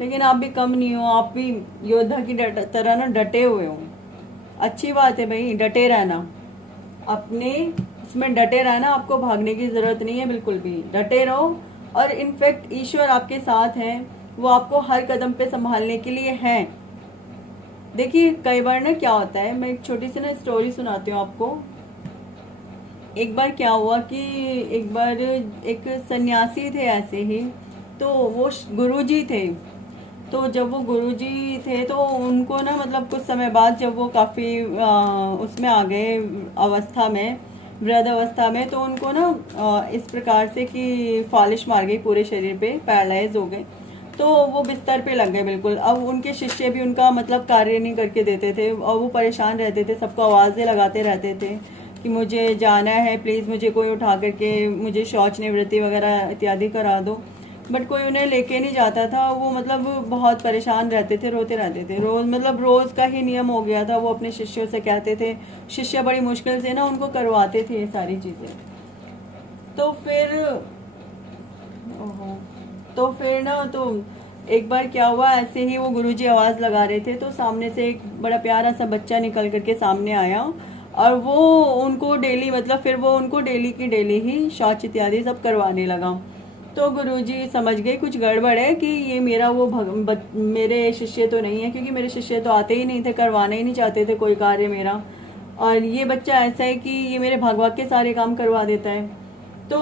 लेकिन आप भी कम नहीं हो, आप भी योद्धा की तरह ना डटे हुए हो। अच्छी बात है भाई, डटे रहना, अपने उसमें डटे रहना, आपको भागने की जरूरत नहीं है, बिल्कुल भी डटे रहो। और इनफैक्ट ईश्वर आपके साथ है, वो आपको हर कदम पे संभालने के लिए है। देखिए कई बार ना क्या होता है, मैं एक छोटी सी ना स्टोरी सुनाती हूँ आपको। एक बार क्या हुआ कि एक बार एक सन्यासी थे ऐसे ही, तो वो गुरुजी थे। तो जब वो गुरुजी थे तो उनको ना मतलब कुछ समय बाद जब वो काफ़ी उसमें आ गए अवस्था में, वृद्ध अवस्था में, तो उनको ना इस प्रकार से कि फालिश मार गई पूरे शरीर पे, पैरालाइज हो गए। तो वो बिस्तर पे लग गए बिल्कुल। अब उनके शिष्य भी उनका मतलब कार्य नहीं करके देते थे और वो परेशान रहते थे, सबको आवाज़ें लगाते रहते थे कि मुझे जाना है, प्लीज़ मुझे कोई उठा करके मुझे शौच निवृत्ति वगैरह इत्यादि करा दो। बट कोई उन्हें लेके नहीं जाता था। वो मतलब बहुत परेशान रहते थे, रोते रहते थे रोज़, मतलब रोज़ का ही नियम हो गया था। वो अपने शिष्यों से कहते थे, शिष्य बड़ी मुश्किल से ना उनको करवाते थे ये सारी चीज़ें। तो फिर ओहो, तो फिर ना तो एक बार क्या हुआ, ऐसे ही वो गुरुजी आवाज़ लगा रहे थे तो सामने से एक बड़ा प्यारा सा बच्चा निकल करके सामने आया। और वो उनको डेली मतलब फिर वो उनको डेली की डेली ही शौच इत्यादि सब करवाने लगा। तो गुरुजी समझ गए कुछ गड़बड़ है कि ये मेरा वो मेरे शिष्य तो नहीं है, क्योंकि मेरे शिष्य तो आते ही नहीं थे, करवाना ही नहीं चाहते थे कोई कार्य मेरा। और ये बच्चा ऐसा है कि ये मेरे भागवत के सारे काम करवा देता है। तो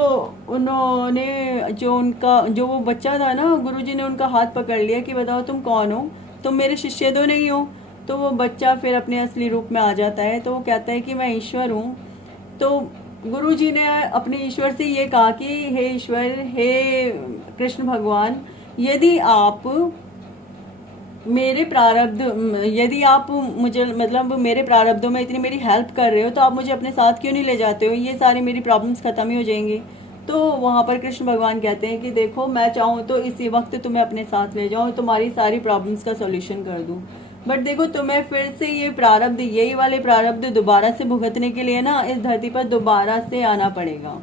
उन्होंने जो वो बच्चा था ना, गुरुजी ने उनका हाथ पकड़ लिया कि बताओ तुम कौन हो, तुम मेरे शिष्य तो नहीं हो। तो वो बच्चा फिर अपने असली रूप में आ जाता है, तो वो कहता है कि मैं ईश्वर हूँ। तो गुरुजी ने अपने ईश्वर से ये कहा कि हे ईश्वर, हे कृष्ण भगवान, यदि आप मेरे प्रारब्ध यदि आप मुझे मतलब मेरे प्रारब्धों में इतनी मेरी हेल्प कर रहे हो, तो आप मुझे अपने साथ क्यों नहीं ले जाते हो, ये सारी मेरी प्रॉब्लम्स खत्म ही हो जाएंगी। तो वहाँ पर कृष्ण भगवान कहते हैं कि देखो मैं चाहूँ तो इसी वक्त तुम्हें अपने साथ ले जाऊँ, तुम्हारी सारी प्रॉब्लम्स का सोल्यूशन कर दूँ। बट देखो तुम्हें फिर से ये प्रारब्ध, यही वाले प्रारब्ध दोबारा से भुगतने के लिए ना इस धरती पर दोबारा से आना पड़ेगा।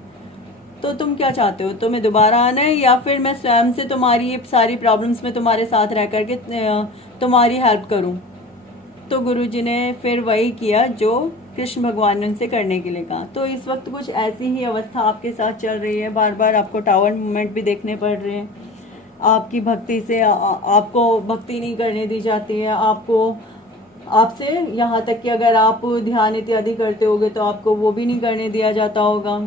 तो तुम क्या चाहते हो, तुम्हें दोबारा आना है या फिर मैं स्वयं से तुम्हारी ये सारी प्रॉब्लम्स में तुम्हारे साथ रह करके तुम्हारी हेल्प करूं। तो गुरुजी ने फिर वही किया जो कृष्ण भगवान ने उनसे करने के लिए कहा। तो इस वक्त कुछ ऐसी ही अवस्था आपके साथ चल रही है, बार बार आपको टावर मूवमेंट भी देखने पड़ रहे हैं। आपकी भक्ति से आपको भक्ति नहीं करने दी जाती है, आपको आपसे यहाँ तक कि अगर आप ध्यान इत्यादि करते होगे तो आपको वो भी नहीं करने दिया जाता होगा।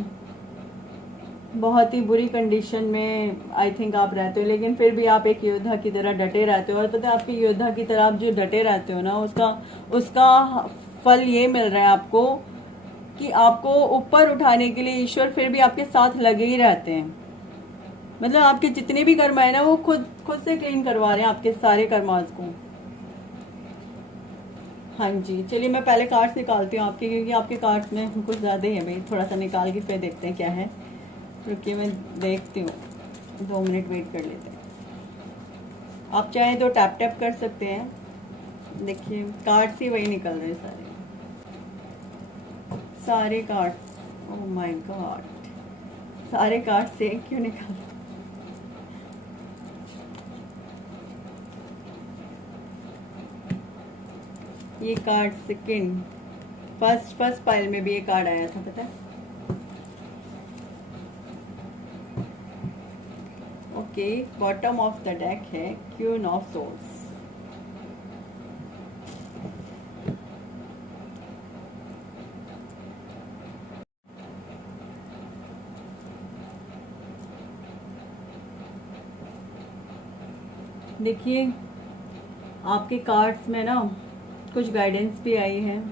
बहुत ही बुरी कंडीशन में आई थिंक आप रहते हो, लेकिन फिर भी आप एक योद्धा की तरह डटे रहते हो। और पता है आपके योद्धा की तरह आप जो डटे रहते हो ना, उसका उसका फल ये मिल रहा है आपको कि आपको ऊपर उठाने के लिए ईश्वर फिर भी आपके साथ लगे ही रहते हैं। मतलब आपके जितने भी कर्म है ना, वो खुद खुद से क्लीन करवा रहे हैं आपके सारे कर्मास को। हाँ जी, चलिए मैं पहले कार्ड्स निकालती हूँ आपके, क्योंकि आपके कार्ड्स में कुछ ज़्यादा ही है भाई। थोड़ा सा निकाल के फिर देखते हैं क्या है। रुकिए मैं देखती हूँ, 2 मिनट वेट कर लेते हैं। आप चाहें तो टैप टैप कर सकते हैं। देखिए कार्ड्स ही वही निकल रहे हैं सारे सारे कार्ड्स। ओह माय गॉड, सारे कार्ड्स से क्यों निकाल। ये कार्ड सेकंड, फर्स्ट पाइल में भी ये कार्ड आया था, पता है। Okay, bottom of the deck है क्वीन ऑफ सोल्स। देखिए आपके कार्ड्स में ना कुछ गाइडेंस भी आई है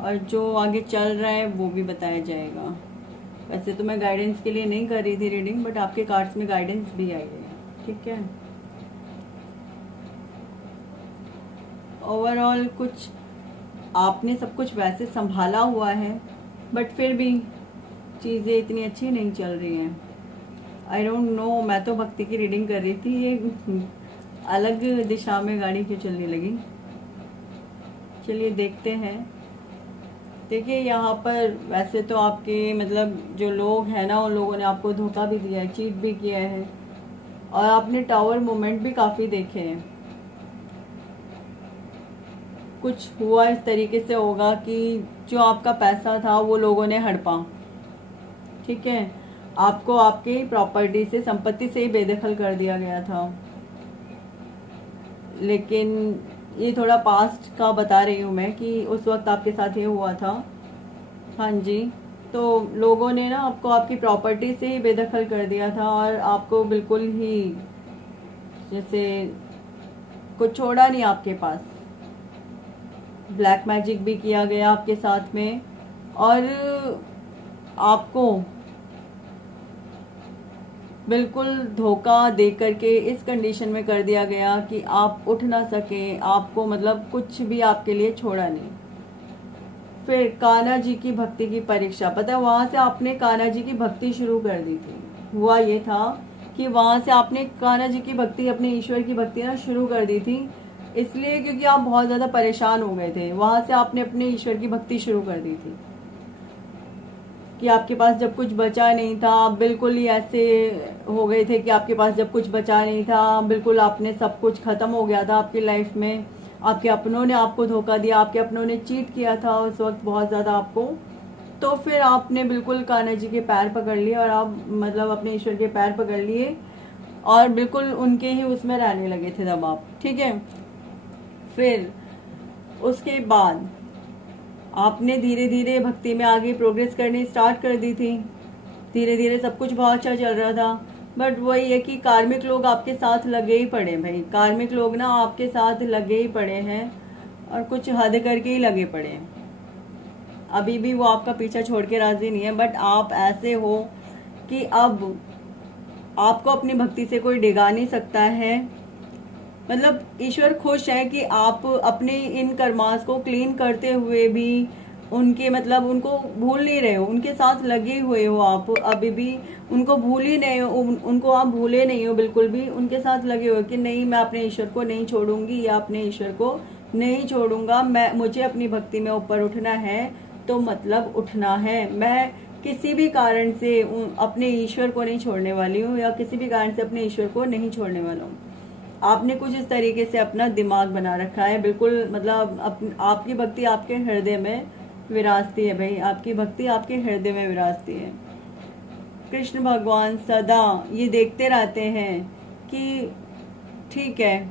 और जो आगे चल रहा है वो भी बताया जाएगा। वैसे तो मैं गाइडेंस के लिए नहीं कर रही थी रीडिंग, बट आपके कार्ड्स में गाइडेंस भी आई है, ठीक है। ओवरऑल कुछ आपने सब कुछ वैसे संभाला हुआ है, बट फिर भी चीज़ें इतनी अच्छी नहीं चल रही हैं। आई डोंट नो, मैं तो भक्ति की रीडिंग कर रही थी, ये अलग दिशा में गाड़ी क्यों चलने लगी? चलिए देखते हैं। देखिए यहाँ पर वैसे तो आपके मतलब जो लोग हैं ना, उन लोगों ने आपको धोखा भी दिया है, चीट भी किया है, और आपने टावर मोमेंट भी काफ़ी देखे हैं। कुछ हुआ इस तरीके से होगा कि जो आपका पैसा था वो लोगों ने हड़पा, ठीक है, आपको आपकी प्रॉपर्टी से, संपत्ति से ही बेदखल कर दिया गया था। लेकिन ये थोड़ा पास्ट का बता रही हूँ मैं कि उस वक्त आपके साथ ये हुआ था। हाँ जी। तो लोगों ने ना आपको आपकी प्रॉपर्टी से ही बेदखल कर दिया था, और आपको बिल्कुल ही जैसे कुछ छोड़ा नहीं आपके पास। ब्लैक मैजिक भी किया गया आपके साथ में, और आपको बिल्कुल धोखा दे करके इस कंडीशन में कर दिया गया कि आप उठ ना सके, आपको मतलब कुछ भी आपके लिए छोड़ा नहीं। फिर कान्हा जी की भक्ति की परीक्षा, पता है वहां से आपने कान्हा जी की भक्ति शुरू कर दी थी। हुआ ये था कि वहां से आपने कान्हा जी की भक्ति, अपने ईश्वर की भक्ति ना शुरू कर दी थी, इसलिए क्योंकि आप बहुत ज़्यादा परेशान हो गए थे। वहां से आपने अपने ईश्वर की भक्ति शुरू कर दी थी कि आपके पास जब कुछ बचा नहीं था, आप बिल्कुल ही ऐसे हो गए थे कि आपके पास जब कुछ बचा नहीं था, बिल्कुल आपने सब कुछ ख़त्म हो गया था आपकी लाइफ में। आपके अपनों ने आपको धोखा दिया, आपके अपनों ने चीट किया था उस वक्त बहुत ज़्यादा आपको। तो फिर आपने बिल्कुल कान्हा जी के पैर पकड़ लिए, और आप मतलब अपने ईश्वर के पैर पकड़ लिए, और बिल्कुल उनके ही उसमें रहने लगे थे तब आप, ठीक है। फिर उसके बाद आपने धीरे धीरे भक्ति में आगे प्रोग्रेस करनी स्टार्ट कर दी थी। धीरे धीरे सब कुछ बहुत अच्छा चल रहा था, बट वही है कि कार्मिक लोग आपके साथ लगे ही पड़े भाई। कार्मिक लोग ना आपके साथ लगे ही पड़े हैं, और कुछ हद करके ही लगे पड़े हैं। अभी भी वो आपका पीछा छोड़ के राजी नहीं है, बट आप ऐसे हो कि अब आपको अपनी भक्ति से कोई डिगा नहीं सकता है। मतलब ईश्वर खुश है कि आप अपने इन कर्मास को क्लीन करते हुए भी उनके मतलब उनको भूल नहीं रहे हो, उनके साथ लगे हुए हो आप अभी भी, उनको भूल ही नहीं हो, उनको आप भूले नहीं हो, बिल्कुल भी उनके साथ लगे हो कि नहीं मैं अपने ईश्वर को नहीं छोड़ूंगी, या अपने ईश्वर को नहीं छोड़ूंगा। मुझे अपनी भक्ति में ऊपर उठना है, तो मतलब उठना है। मैं किसी भी कारण से अपने ईश्वर को नहीं छोड़ने वाली हूँ, या किसी भी कारण से अपने ईश्वर को नहीं छोड़ने वाला हूँ। आपने कुछ इस तरीके से अपना दिमाग बना रखा है, बिल्कुल मतलब आपकी भक्ति आपके हृदय में विराजती है भाई, आपकी भक्ति आपके हृदय में विराजती है। कृष्ण भगवान सदा ये देखते रहते हैं कि ठीक है,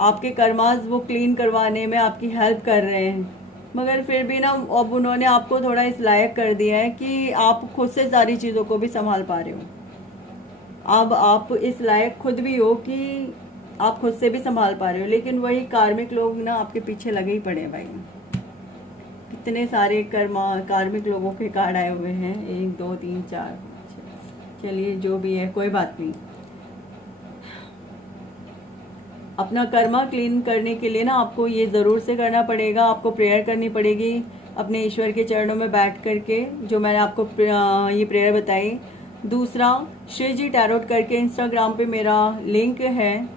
आपके कर्मास वो क्लीन करवाने में आपकी हेल्प कर रहे हैं, मगर फिर भी ना अब उन्होंने आपको थोड़ा इस लायक कर दिया है कि आप खुद से सारी चीज़ों को भी संभाल पा रहे हो। अब आप इस लायक खुद भी हो कि आप खुद से भी संभाल पा रहे हो, लेकिन वही कार्मिक लोग ना आपके पीछे लगे ही पड़े हैं भाई। कितने सारे कार्मिक लोगों के कार्ड आए हुए हैं, 1 2 3 4। चलिए जो भी है कोई बात नहीं। अपना कर्मा क्लीन करने के लिए ना आपको ये ज़रूर से करना पड़ेगा, आपको प्रेयर करनी पड़ेगी अपने ईश्वर के चरणों में बैठ करके, जो मैंने आपको ये प्रेयर बताई। दूसरा, श्री जी टैरोट करके इंस्टाग्राम पे मेरा लिंक है,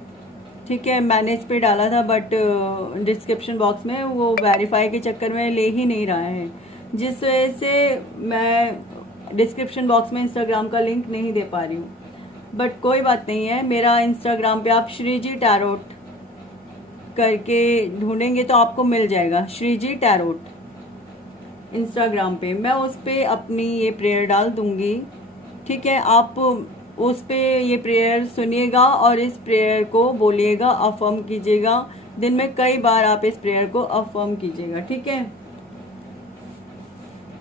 ठीक है, मैंने इस पे डाला था, बट डिस्क्रिप्शन बॉक्स में वो वेरीफाई के चक्कर में ले ही नहीं रहा है, जिस वजह से मैं डिस्क्रिप्शन बॉक्स में इंस्टाग्राम का लिंक नहीं दे पा रही हूँ। बट कोई बात नहीं है, मेरा इंस्टाग्राम पे आप श्री जी टैरोट करके ढूंढेंगे तो आपको मिल जाएगा, श्री जी टैरोट इंस्टाग्राम पे। मैं उस पर अपनी ये प्रेयर डाल दूंगी, ठीक है। आप उस पे ये प्रेयर सुनिएगा और इस प्रेयर को बोलिएगा, अफर्म कीजिएगा। दिन में कई बार आप इस प्रेयर को अफर्म कीजिएगा, ठीक है।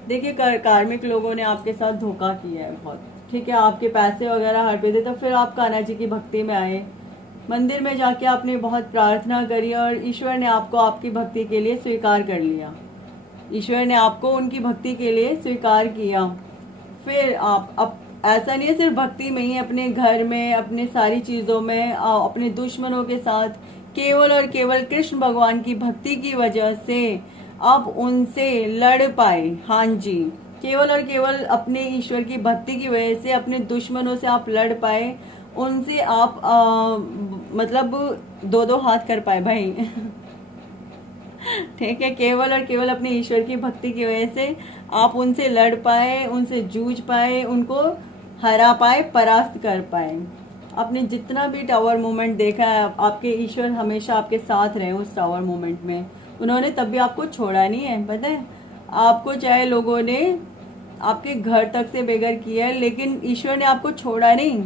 देखिए कार्मिक लोगों ने आपके साथ धोखा किया है बहुत, ठीक है, आपके पैसे वगैरह हड़पे थे, तो फिर आप कान्हा जी की भक्ति में आए, मंदिर में जाके आपने बहुत प्रार्थना करी, और ईश्वर ने आपको आपकी भक्ति के लिए स्वीकार कर लिया। ईश्वर ने आपको उनकी भक्ति के लिए स्वीकार किया। फिर आप ऐसा नहीं है सिर्फ भक्ति में ही, अपने घर में, अपने सारी चीज़ों में, अपने दुश्मनों के साथ केवल और केवल कृष्ण भगवान की भक्ति की वजह से आप उनसे लड़ पाए। हाँ जी, केवल और केवल अपने ईश्वर की भक्ति की वजह से अपने दुश्मनों से आप लड़ पाए, उनसे आप मतलब दो दो हाथ कर पाए भाई। ठीक है, केवल और केवल अपने ईश्वर की भक्ति की वजह से आप उनसे लड़ पाए, उनसे जूझ पाए, उनको हरा पाए, परास्त कर पाए। आपने जितना भी टावर मूवमेंट देखा है, आपके ईश्वर हमेशा आपके साथ रहे उस टावर मूवमेंट में। उन्होंने तब भी आपको छोड़ा नहीं है, पता है आपको। चाहे लोगों ने आपके घर तक से बेघर किया है, लेकिन ईश्वर ने आपको छोड़ा नहीं।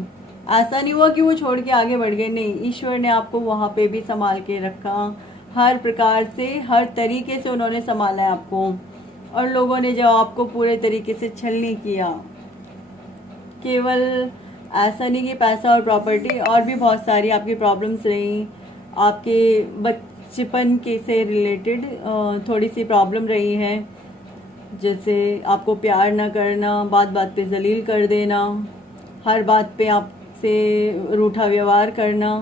ऐसा नहीं हुआ कि वो छोड़ के आगे बढ़ गए, नहीं, ईश्वर ने आपको वहाँ पे भी संभाल के रखा। हर प्रकार से, हर तरीके से उन्होंने संभाला है आपको। और लोगों ने जब आपको पूरे तरीके से छल नहीं किया, केवल ऐसा नहीं कि पैसा और प्रॉपर्टी, और भी बहुत सारी आपकी प्रॉब्लम्स रही। आपके बचपन के से रिलेटेड थोड़ी सी प्रॉब्लम रही है, जैसे आपको प्यार ना करना, बात बात पे जलील कर देना, हर बात पे आपसे रूठा व्यवहार करना।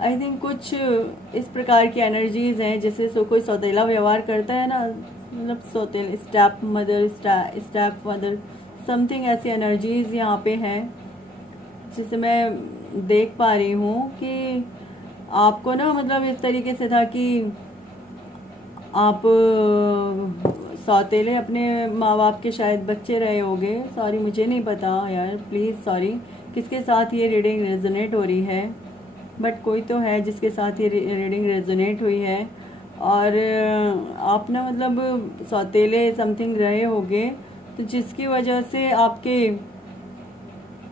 आई थिंक कुछ इस प्रकार की एनर्जीज हैं, जैसे कोई सौतेला व्यवहार करता है ना, मतलब सौतेल, स्टेप मदर, समथिंग ऐसी एनर्जीज यहाँ पे हैं, जिसे मैं देख पा रही हूँ कि आपको ना, मतलब इस तरीके से था कि आप सौतेले अपने माँ बाप के शायद बच्चे रहे होंगे। सॉरी, मुझे नहीं पता यार, प्लीज़ सॉरी, किसके साथ ये रीडिंग रेजोनेट हो रही है, बट कोई तो है जिसके साथ ये रीडिंग रेजोनेट हुई है। और आप ना, मतलब सौतेले समथिंग रहे होंगे, तो जिसकी वजह से आपके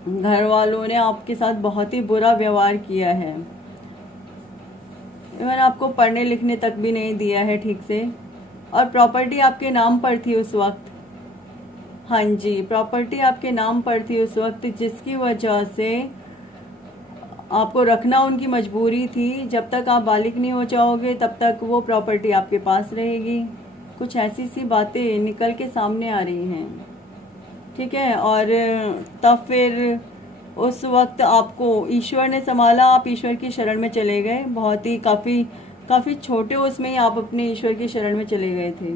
घर वालों ने आपके साथ बहुत ही बुरा व्यवहार किया है। इवन आपको पढ़ने लिखने तक भी नहीं दिया है ठीक से। और प्रॉपर्टी आपके नाम पर थी उस वक्त। हाँ जी, प्रॉपर्टी आपके नाम पर थी उस वक्त, जिसकी वजह से आपको रखना उनकी मजबूरी थी। जब तक आप बालिग नहीं हो जाओगे तब तक वो प्रॉपर्टी आपके पास रहेगी। कुछ ऐसी सी बातें निकल के सामने आ रही हैं, ठीक है। और तब फिर उस वक्त आपको ईश्वर ने संभाला, आप ईश्वर की शरण में चले गए। बहुत ही काफ़ी छोटे उसमें ही आप अपने ईश्वर की शरण में चले गए थे।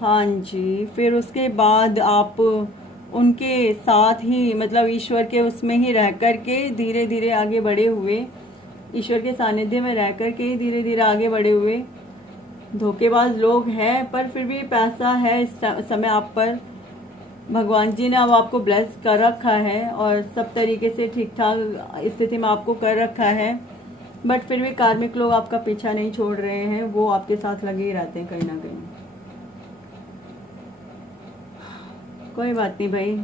हाँ जी, फिर उसके बाद आप उनके साथ ही, मतलब ईश्वर के उसमें ही रह कर के धीरे धीरे आगे बढ़े हुए, ईश्वर के सानिध्य में रह कर के ही धीरे धीरे आगे बढ़े हुए। धोखेबाज लोग हैं, पर फिर भी पैसा है इस समय आप पर। भगवान जी ने अब आपको ब्लेस कर रखा है और सब तरीके से ठीक ठाक स्थिति में आपको कर रखा है, बट फिर भी कार्मिक लोग आपका पीछा नहीं छोड़ रहे हैं, वो आपके साथ लगे ही रहते हैं कहीं ना कहीं। कोई बात नहीं भाई,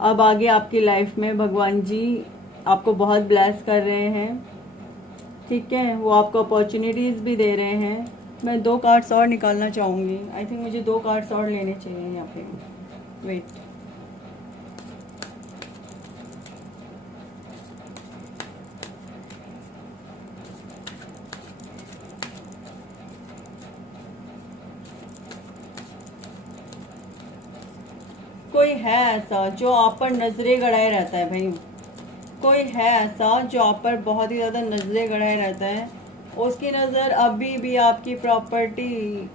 अब आगे आपकी लाइफ में भगवान जी आपको बहुत ब्लेस कर रहे हैं, ठीक है। वो आपको अपॉर्चुनिटीज़ भी दे रहे हैं। मैं 2 कार्ड्स और निकालना चाहूँगी। आई थिंक मुझे 2 कार्ड्स और लेने चाहिए यहाँ पे। वेट, कोई है ऐसा जो आप पर नजरें गड़ाए रहता है भाई। कोई है ऐसा जो आप पर बहुत ही ज़्यादा नजरें गड़ाए रहता है। उसकी नज़र अभी भी आपकी प्रॉपर्टी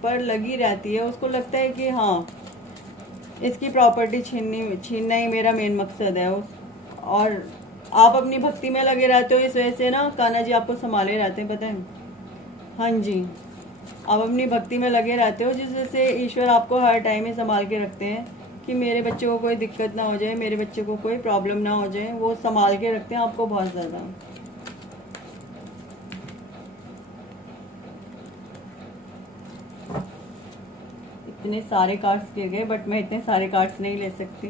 पर लगी रहती है। उसको लगता है कि हाँ, इसकी प्रॉपर्टी छीनना ही मेरा मेन मकसद है। और आप अपनी भक्ति में लगे रहते हो, इस वजह से ना कान्हा जी आपको संभाले रहते हैं, पता है। हाँ जी, आप अपनी भक्ति में लगे रहते हो, जिस वजह से ईश्वर आपको हर टाइम में संभाल के रखते हैं कि मेरे बच्चे को कोई दिक्कत ना हो जाए, मेरे बच्चे को कोई प्रॉब्लम ना हो जाए। वो संभाल के रखते हैं आपको बहुत ज़्यादा। इतने सारे कार्ड्स गिर गए, बट मैं इतने सारे कार्ड्स नहीं ले सकती।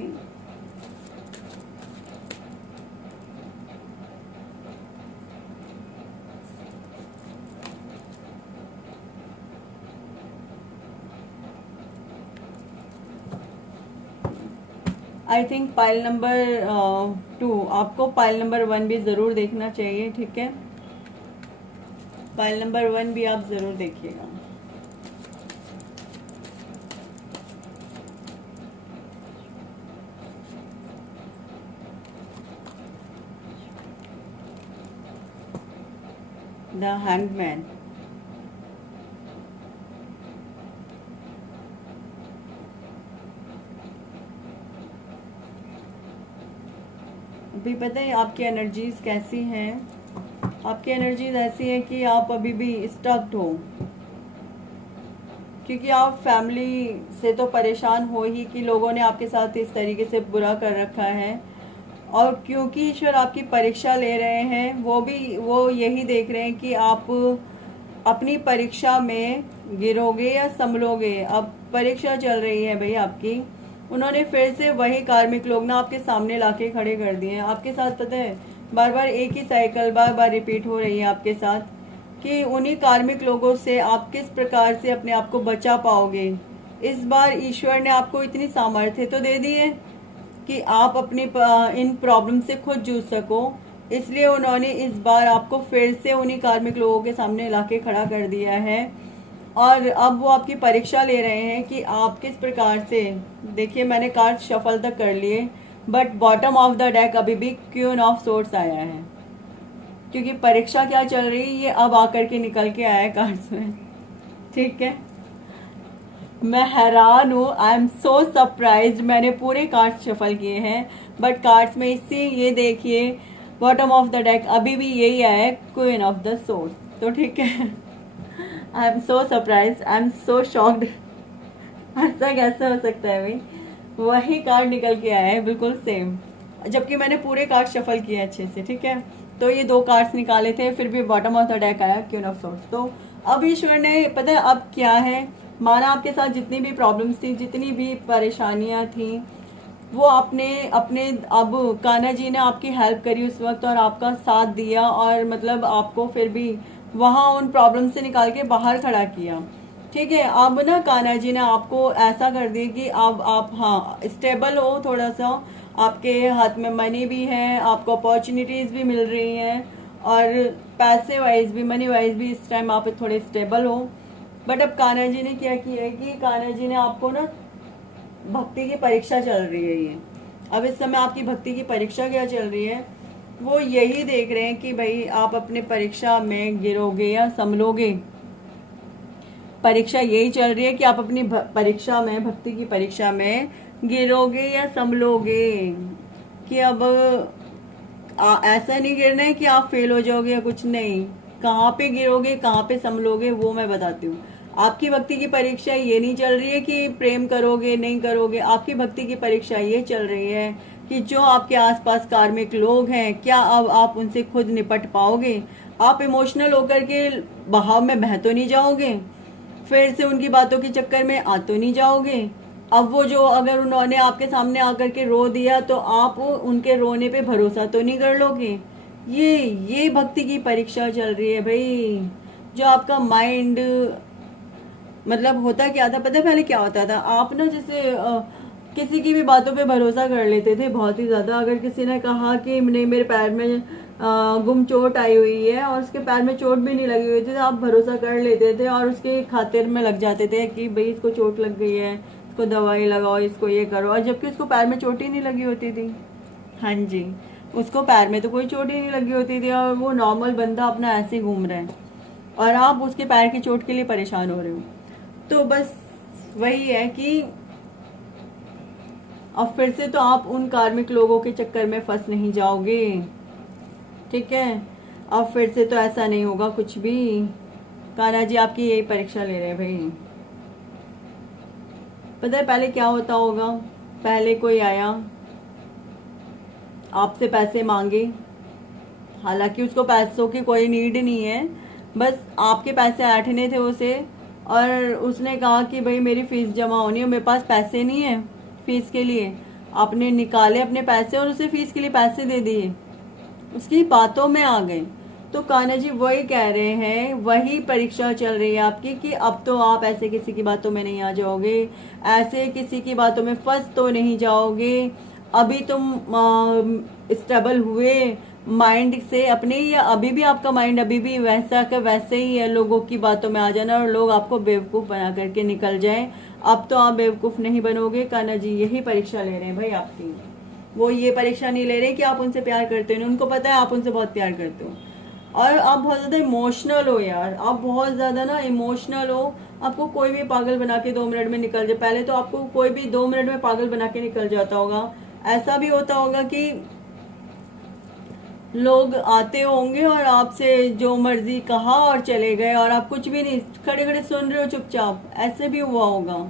आई थिंक पाइल नंबर 2, आपको पाइल नंबर 1 भी ज़रूर देखना चाहिए, ठीक है। पाइल नंबर 1 भी आप ज़रूर देखिएगा। The hangman. अभी पता है आपकी एनर्जीज कैसी हैं। आपकी एनर्जीज ऐसी है कि आप अभी भी स्टक्ड हो, क्योंकि आप फैमिली से तो परेशान हो ही कि लोगों ने आपके साथ इस तरीके से बुरा कर रखा है। और क्योंकि ईश्वर आपकी परीक्षा ले रहे हैं, वो यही देख रहे हैं कि आप अपनी परीक्षा में गिरोगे या संभलोगे। अब परीक्षा चल रही है भाई आपकी। उन्होंने फिर से वही कार्मिक लोग ना आपके सामने लाके खड़े कर दिए हैं आपके साथ। पता है, बार बार एक ही साइकिल बार बार रिपीट हो रही है आपके साथ कि उन्हीं कार्मिक लोगों से आप किस प्रकार से अपने आप को बचा पाओगे। इस बार ईश्वर ने आपको इतनी सामर्थ्य तो दे दी है कि आप अपनी इन प्रॉब्लम से खुद जूझ सको, इसलिए उन्होंने इस बार आपको फिर से उन्हीं कार्मिक लोगों के सामने लाके खड़ा कर दिया है। और अब वो आपकी परीक्षा ले रहे हैं कि आप किस प्रकार से। देखिए, मैंने कार्ड शफल तक कर लिए, but bottom of the deck अभी भी क्वीन ऑफ सोर्ड्स आया है, क्योंकि परीक्षा क्या चल रही है ये अब आकर के निकल के आया है कार्ड्स में। ठीक है, मैं हैरान हूँ, आई एम सो सरप्राइज्ड। मैंने पूरे कार्ड्स शफल किए हैं, बट कार्ड्स में इसी ये देखिए बॉटम ऑफ द डेक अभी भी यही आया है, क्वीन ऑफ द सोर्ड्स। तो ठीक है, आई am so surprised, I am so shocked. ऐसा कैसे हो सकता है भाई, वही कार्ड निकल के आया है बिल्कुल सेम, जबकि मैंने पूरे कार्ड शफल किए अच्छे से। ठीक है, तो ये 2 कार्ड्स निकाले थे, फिर भी बॉटम ऑफ द डेक आया क्वीन ऑफ सोर्ड्स। तो अब ईश्वर ने, पता है अब क्या है, माना आपके साथ जितनी भी प्रॉब्लम्स थी, जितनी भी परेशानियां थी, वो आपने अपने, अब कान्हा जी ने आपकी हेल्प करी उस वक्त और आपका साथ दिया, और मतलब आपको फिर भी वहाँ उन प्रॉब्लम से निकाल के बाहर खड़ा किया। ठीक है, अब ना कान्हा जी ने आपको ऐसा कर दिया कि अब आप हाँ स्टेबल हो थोड़ा सा, आपके हाथ में मनी भी है, आपको अपॉर्चुनिटीज भी मिल रही हैं, और पैसे वाइज भी, मनी वाइज भी इस टाइम आप थोड़े स्टेबल हो। बट अब कान्हा जी ने क्या किया है कि कान्हा जी ने आपको ना, भक्ति की परीक्षा चल रही है ये, अब इस समय आपकी भक्ति की परीक्षा क्या चल रही है, वो यही देख रहे हैं कि भाई आप अपने परीक्षा में गिरोगे या संभलोगे। परीक्षा यही चल रही है कि आप अपनी परीक्षा में, भक्ति की परीक्षा में गिरोगे या संभलोगे। कि अब ऐसा नहीं गिरना है कि आप फेल हो जाओगे या कुछ नहीं, कहाँ पे गिरोगे कहाँ पे संभलोगे वो मैं बताती हूँ। आपकी भक्ति की परीक्षा ये नहीं चल रही है कि प्रेम करोगे नहीं करोगे, आपकी भक्ति की परीक्षा ये चल रही है कि जो आपके आसपास कार्मिक लोग हैं, क्या अब आप उनसे खुद निपट पाओगे। आप इमोशनल होकर के बहाव में बह तो नहीं जाओगे, फिर से उनकी बातों के चक्कर में आ तो नहीं जाओगे। अब वो जो, अगर उन्होंने आपके सामने आकर के रो दिया तो आप उनके रोने पे भरोसा तो नहीं कर लोगे। ये भक्ति की परीक्षा चल रही है भाई। जो आपका माइंड, मतलब होता क्या था पता है, पहले क्या होता था, आप ना जैसे किसी की भी बातों पे भरोसा कर लेते थे बहुत ही ज्यादा। अगर किसी ने कहा कि नहीं मेरे पैर में गुम चोट आई हुई है, और उसके पैर में चोट भी नहीं लगी हुई थी, तो आप भरोसा कर लेते थे और उसके खातिर में लग जाते थे कि भाई इसको चोट लग गई है, इसको दवाई लगाओ, इसको ये करो, और जबकि उसको पैर में चोट ही नहीं लगी होती थी। हाँ जी, उसको पैर में तो कोई चोट ही नहीं लगी होती थी, और वो नॉर्मल बंदा अपना ऐसे ही घूम रहा है, और आप उसके पैर की चोट के लिए परेशान हो रहे हो। तो बस वही है कि अब फिर से तो आप उन कार्मिक लोगों के चक्कर में फंस नहीं जाओगे। ठीक है, अब फिर से तो ऐसा नहीं होगा कुछ भी। कान्हा जी आपकी यही परीक्षा ले रहे हैं भाई। पता है पहले क्या होता होगा, पहले कोई आया आपसे पैसे मांगे, हालांकि उसको पैसों की कोई नीड नहीं है, बस आपके पैसे ऐंठने थे उसे, और उसने कहा कि भाई मेरी फीस जमा होनी है, मेरे पास पैसे नहीं है फीस के लिए। आपने निकाले अपने पैसे और उसे फीस के लिए पैसे दे दिए, उसकी बातों में आ गए। तो कान्हा जी वही कह रहे हैं, वही परीक्षा चल रही है आपकी कि अब तो आप ऐसे किसी की बातों में नहीं आ जाओगे, ऐसे किसी की बातों में फंस तो नहीं जाओगे। अभी तुम स्टेबल हुए माइंड से अपने, या अभी भी आपका माइंड अभी भी वैसा का वैसे ही है, लोगों की बातों में आ जाना और लोग आपको बेवकूफ़ बना करके निकल जाएं। अब तो आप बेवकूफ़ नहीं बनोगे। कान्हा जी यही परीक्षा ले रहे हैं भाई आपकी। वो ये परीक्षा नहीं ले रहे कि आप उनसे प्यार करते हो, उनको पता है आप उनसे बहुत प्यार करते हो, और आप बहुत ज़्यादा इमोशनल हो यार, आप बहुत ज़्यादा ना इमोशनल हो। आपको कोई भी पागल बना के 2 मिनट में निकल जाए, पहले तो आपको कोई भी 2 मिनट में पागल बना के निकल जाता होगा। ऐसा भी होता होगा कि लोग आते होंगे और आपसे जो मर्जी कहा और चले गए, और आप कुछ भी नहीं, खड़े खड़े सुन रहे हो चुपचाप। ऐसे भी हुआ होगा,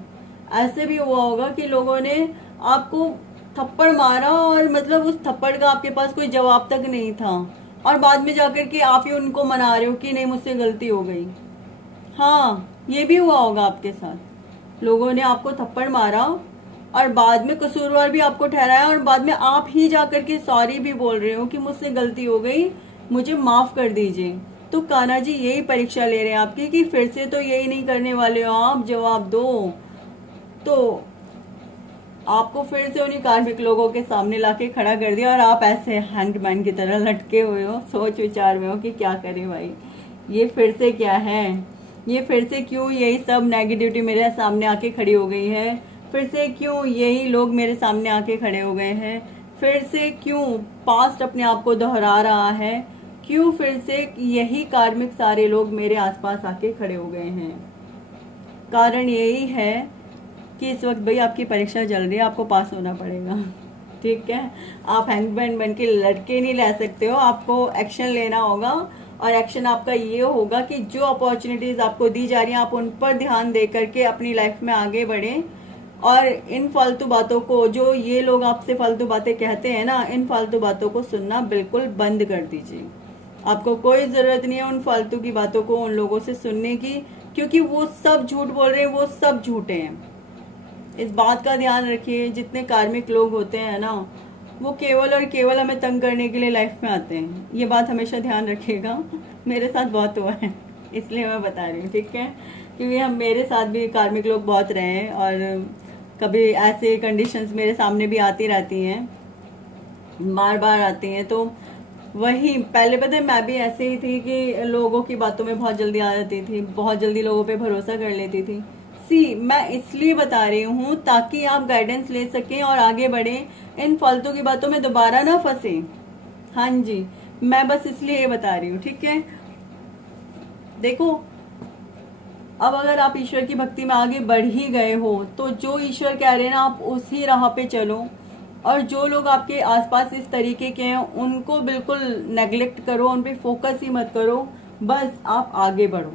ऐसे भी हुआ होगा कि लोगों ने आपको थप्पड़ मारा और मतलब उस थप्पड़ का आपके पास कोई जवाब तक नहीं था, और बाद में जाकर के आप ही उनको मना रहे हो कि नहीं मुझसे गलती हो गई। हाँ, ये भी हुआ होगा आपके साथ। लोगों ने आपको थप्पड़ मारा और बाद में कसूरवार भी आपको ठहराया, और बाद में आप ही जाकर के सॉरी भी बोल रहे हो कि मुझसे गलती हो गई, मुझे माफ कर दीजिए। तो कान्हा जी यही परीक्षा ले रहे हैं आपकी कि फिर से तो यही नहीं करने वाले हो आप, जवाब दो। तो आपको फिर से उन्हीं कार्मिक लोगों के सामने लाके खड़ा कर दिया, और आप ऐसे हैंगमैन की तरह लटके हुए हो, सोच विचार में हो कि क्या करें भाई, ये फिर से क्या है, ये फिर से क्यों यही सब नेगेटिविटी मेरे सामने आके खड़ी हो गई है, फिर से क्यों यही लोग मेरे सामने आके खड़े हो गए हैं, फिर से क्यों पास्ट अपने आप को दोहरा रहा है, क्यों फिर से यही कार्मिक सारे लोग मेरे आसपास आके खड़े हो गए हैं। कारण यही है कि इस वक्त भाई आपकी परीक्षा चल रही है, आपको पास होना पड़ेगा। ठीक है, आप हैंगमैन बन के लड़के नहीं रह सकते हो, आपको एक्शन लेना होगा। और एक्शन आपका ये होगा कि जो अपॉर्चुनिटीज आपको दी जा रही हैं आप उन पर ध्यान दे करके अपनी लाइफ में आगे बढ़ें, और इन फालतू बातों को, जो ये लोग आपसे फालतू बातें कहते हैं ना, इन फालतू बातों को सुनना बिल्कुल बंद कर दीजिए। आपको कोई जरूरत नहीं है उन फालतू की बातों को उन लोगों से सुनने की, क्योंकि वो सब झूठ बोल रहे हैं, वो सब झूठे हैं। इस बात का ध्यान रखिए, जितने कार्मिक लोग होते हैं ना, वो केवल और केवल हमें तंग करने के लिए लाइफ में आते हैं। ये बात हमेशा ध्यान रखिएगा, मेरे साथ बहुत हुआ है इसलिए मैं बता रही हूँ। ठीक है, क्योंकि हम, मेरे साथ भी कार्मिक लोग बहुत रहे हैं, और कभी ऐसे कंडीशंस मेरे सामने भी आती रहती हैं, बार बार आती हैं। तो वही पहले पता है मैं भी ऐसे ही थी कि लोगों की बातों में बहुत जल्दी आ जाती थी, बहुत जल्दी लोगों पे भरोसा कर लेती थी। मैं इसलिए बता रही हूँ ताकि आप गाइडेंस ले सकें और आगे बढ़े, इन फालतू की बातों में दोबारा ना फंसे। हाँ जी, मैं बस इसलिए ये बता रही हूँ। ठीक है, देखो अब अगर आप ईश्वर की भक्ति में आगे बढ़ ही गए हो तो जो ईश्वर कह रहे हैं ना, आप उसी राह पे चलो। और जो लोग आपके आसपास इस तरीके के हैं उनको बिल्कुल नेग्लेक्ट करो, उन पे फोकस ही मत करो, बस आप आगे बढ़ो।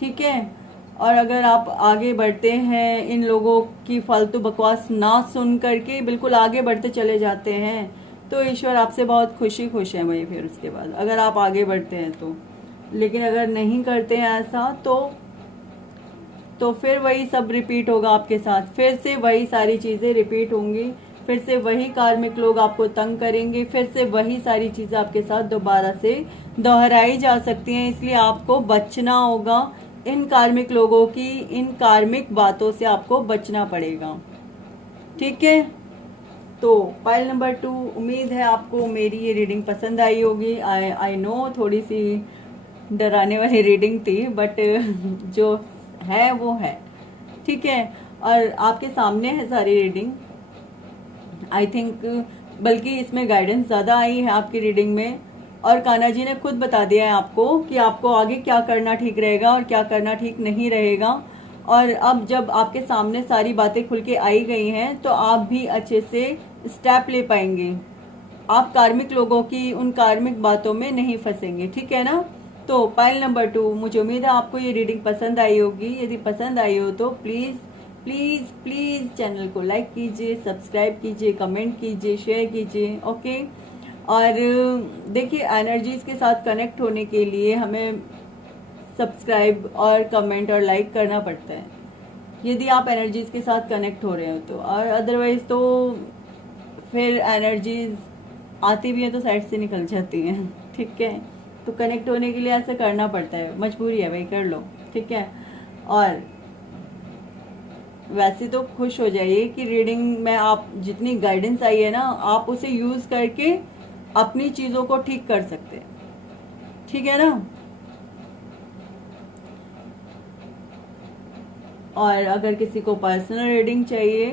ठीक है, और अगर आप आगे बढ़ते हैं, इन लोगों की फालतू बकवास ना सुन करके बिल्कुल आगे बढ़ते चले जाते हैं, तो ईश्वर आपसे बहुत खुश है भाई। फिर उसके बाद अगर आप आगे बढ़ते हैं तो, लेकिन अगर नहीं करते हैं ऐसा तो फिर वही सब रिपीट होगा आपके साथ, फिर से वही सारी चीज़ें रिपीट होंगी, फिर से वही कार्मिक लोग आपको तंग करेंगे, फिर से वही सारी चीज़ें आपके साथ दोबारा से दोहराई जा सकती हैं। इसलिए आपको बचना होगा इन कार्मिक लोगों की, इन कार्मिक बातों से आपको बचना पड़ेगा। ठीक है, तो पाइल नंबर 2, उम्मीद है आपको मेरी ये रीडिंग पसंद आई होगी। आई नो थोड़ी सी डराने वाली रीडिंग थी, बट जो है वो है। ठीक है, और आपके सामने है सारी रीडिंग, आई थिंक, बल्कि इसमें गाइडेंस ज़्यादा आई है आपकी रीडिंग में, और कान्हा जी ने खुद बता दिया है आपको कि आपको आगे क्या करना ठीक रहेगा और क्या करना ठीक नहीं रहेगा। और अब जब आपके सामने सारी बातें खुल के आई गई हैं तो आप भी अच्छे से स्टेप ले पाएंगे, आप कार्मिक लोगों की उन कार्मिक बातों में नहीं फंसेंगे। ठीक है ना, तो पाइल नंबर 2, मुझे उम्मीद है आपको ये रीडिंग पसंद आई होगी। यदि पसंद आई हो तो प्लीज़ प्लीज़ प्लीज़ चैनल को लाइक कीजिए, सब्सक्राइब कीजिए, कमेंट कीजिए, शेयर कीजिए। ओके, और देखिए एनर्जीज के साथ कनेक्ट होने के लिए हमें सब्सक्राइब और कमेंट और लाइक करना पड़ता है, यदि आप एनर्जीज के साथ कनेक्ट हो रहे हो तो, और अदरवाइज तो फिर एनर्जीज आती भी है तो साइड से निकल जाती हैं। ठीक है, तो कनेक्ट होने के लिए ऐसा करना पड़ता है, मजबूरी है भाई, कर लो। ठीक है, और वैसे तो खुश हो जाइए कि रीडिंग में आप जितनी गाइडेंस आई है ना, आप उसे यूज़ करके अपनी चीज़ों को ठीक कर सकते हैं। ठीक है ना, और अगर किसी को पर्सनल रीडिंग चाहिए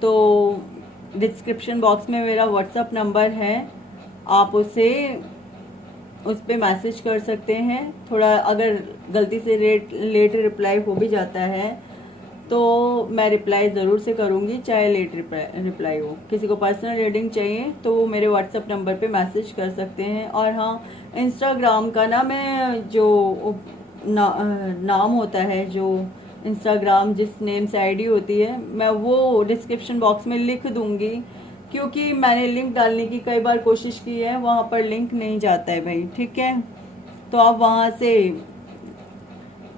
तो डिस्क्रिप्शन बॉक्स में मेरा व्हाट्सअप नंबर है, आप उस पर मैसेज कर सकते हैं। थोड़ा अगर गलती से लेट रिप्लाई हो भी जाता है तो मैं रिप्लाई ज़रूर से करूँगी, चाहे लेट रिप्लाई हो। किसी को पर्सनल रीडिंग चाहिए तो वो मेरे व्हाट्सएप नंबर पे मैसेज कर सकते हैं। और हाँ, इंस्टाग्राम का ना मैं जो नाम होता है, जो इंस्टाग्राम जिस नेम से आईडी होती है, मैं वो डिस्क्रिप्शन बॉक्स में लिख दूँगी, क्योंकि मैंने लिंक डालने की कई बार कोशिश की है, वहाँ पर लिंक नहीं जाता है भाई, ठीक है। तो आप वहाँ से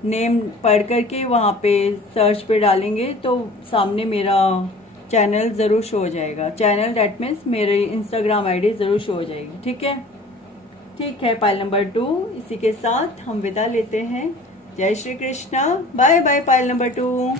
नेम पढ़ करके वहाँ पे सर्च पे डालेंगे तो सामने मेरा चैनल ज़रूर शो हो जाएगा। चैनल डैट मीन्स मेरी इंस्टाग्राम आईडी ज़रूर शो हो जाएगी, ठीक है। ठीक है, पाइल नंबर 2 इसी के साथ हम विदा लेते हैं। जय Shri Krishna, bye bye pile number 2।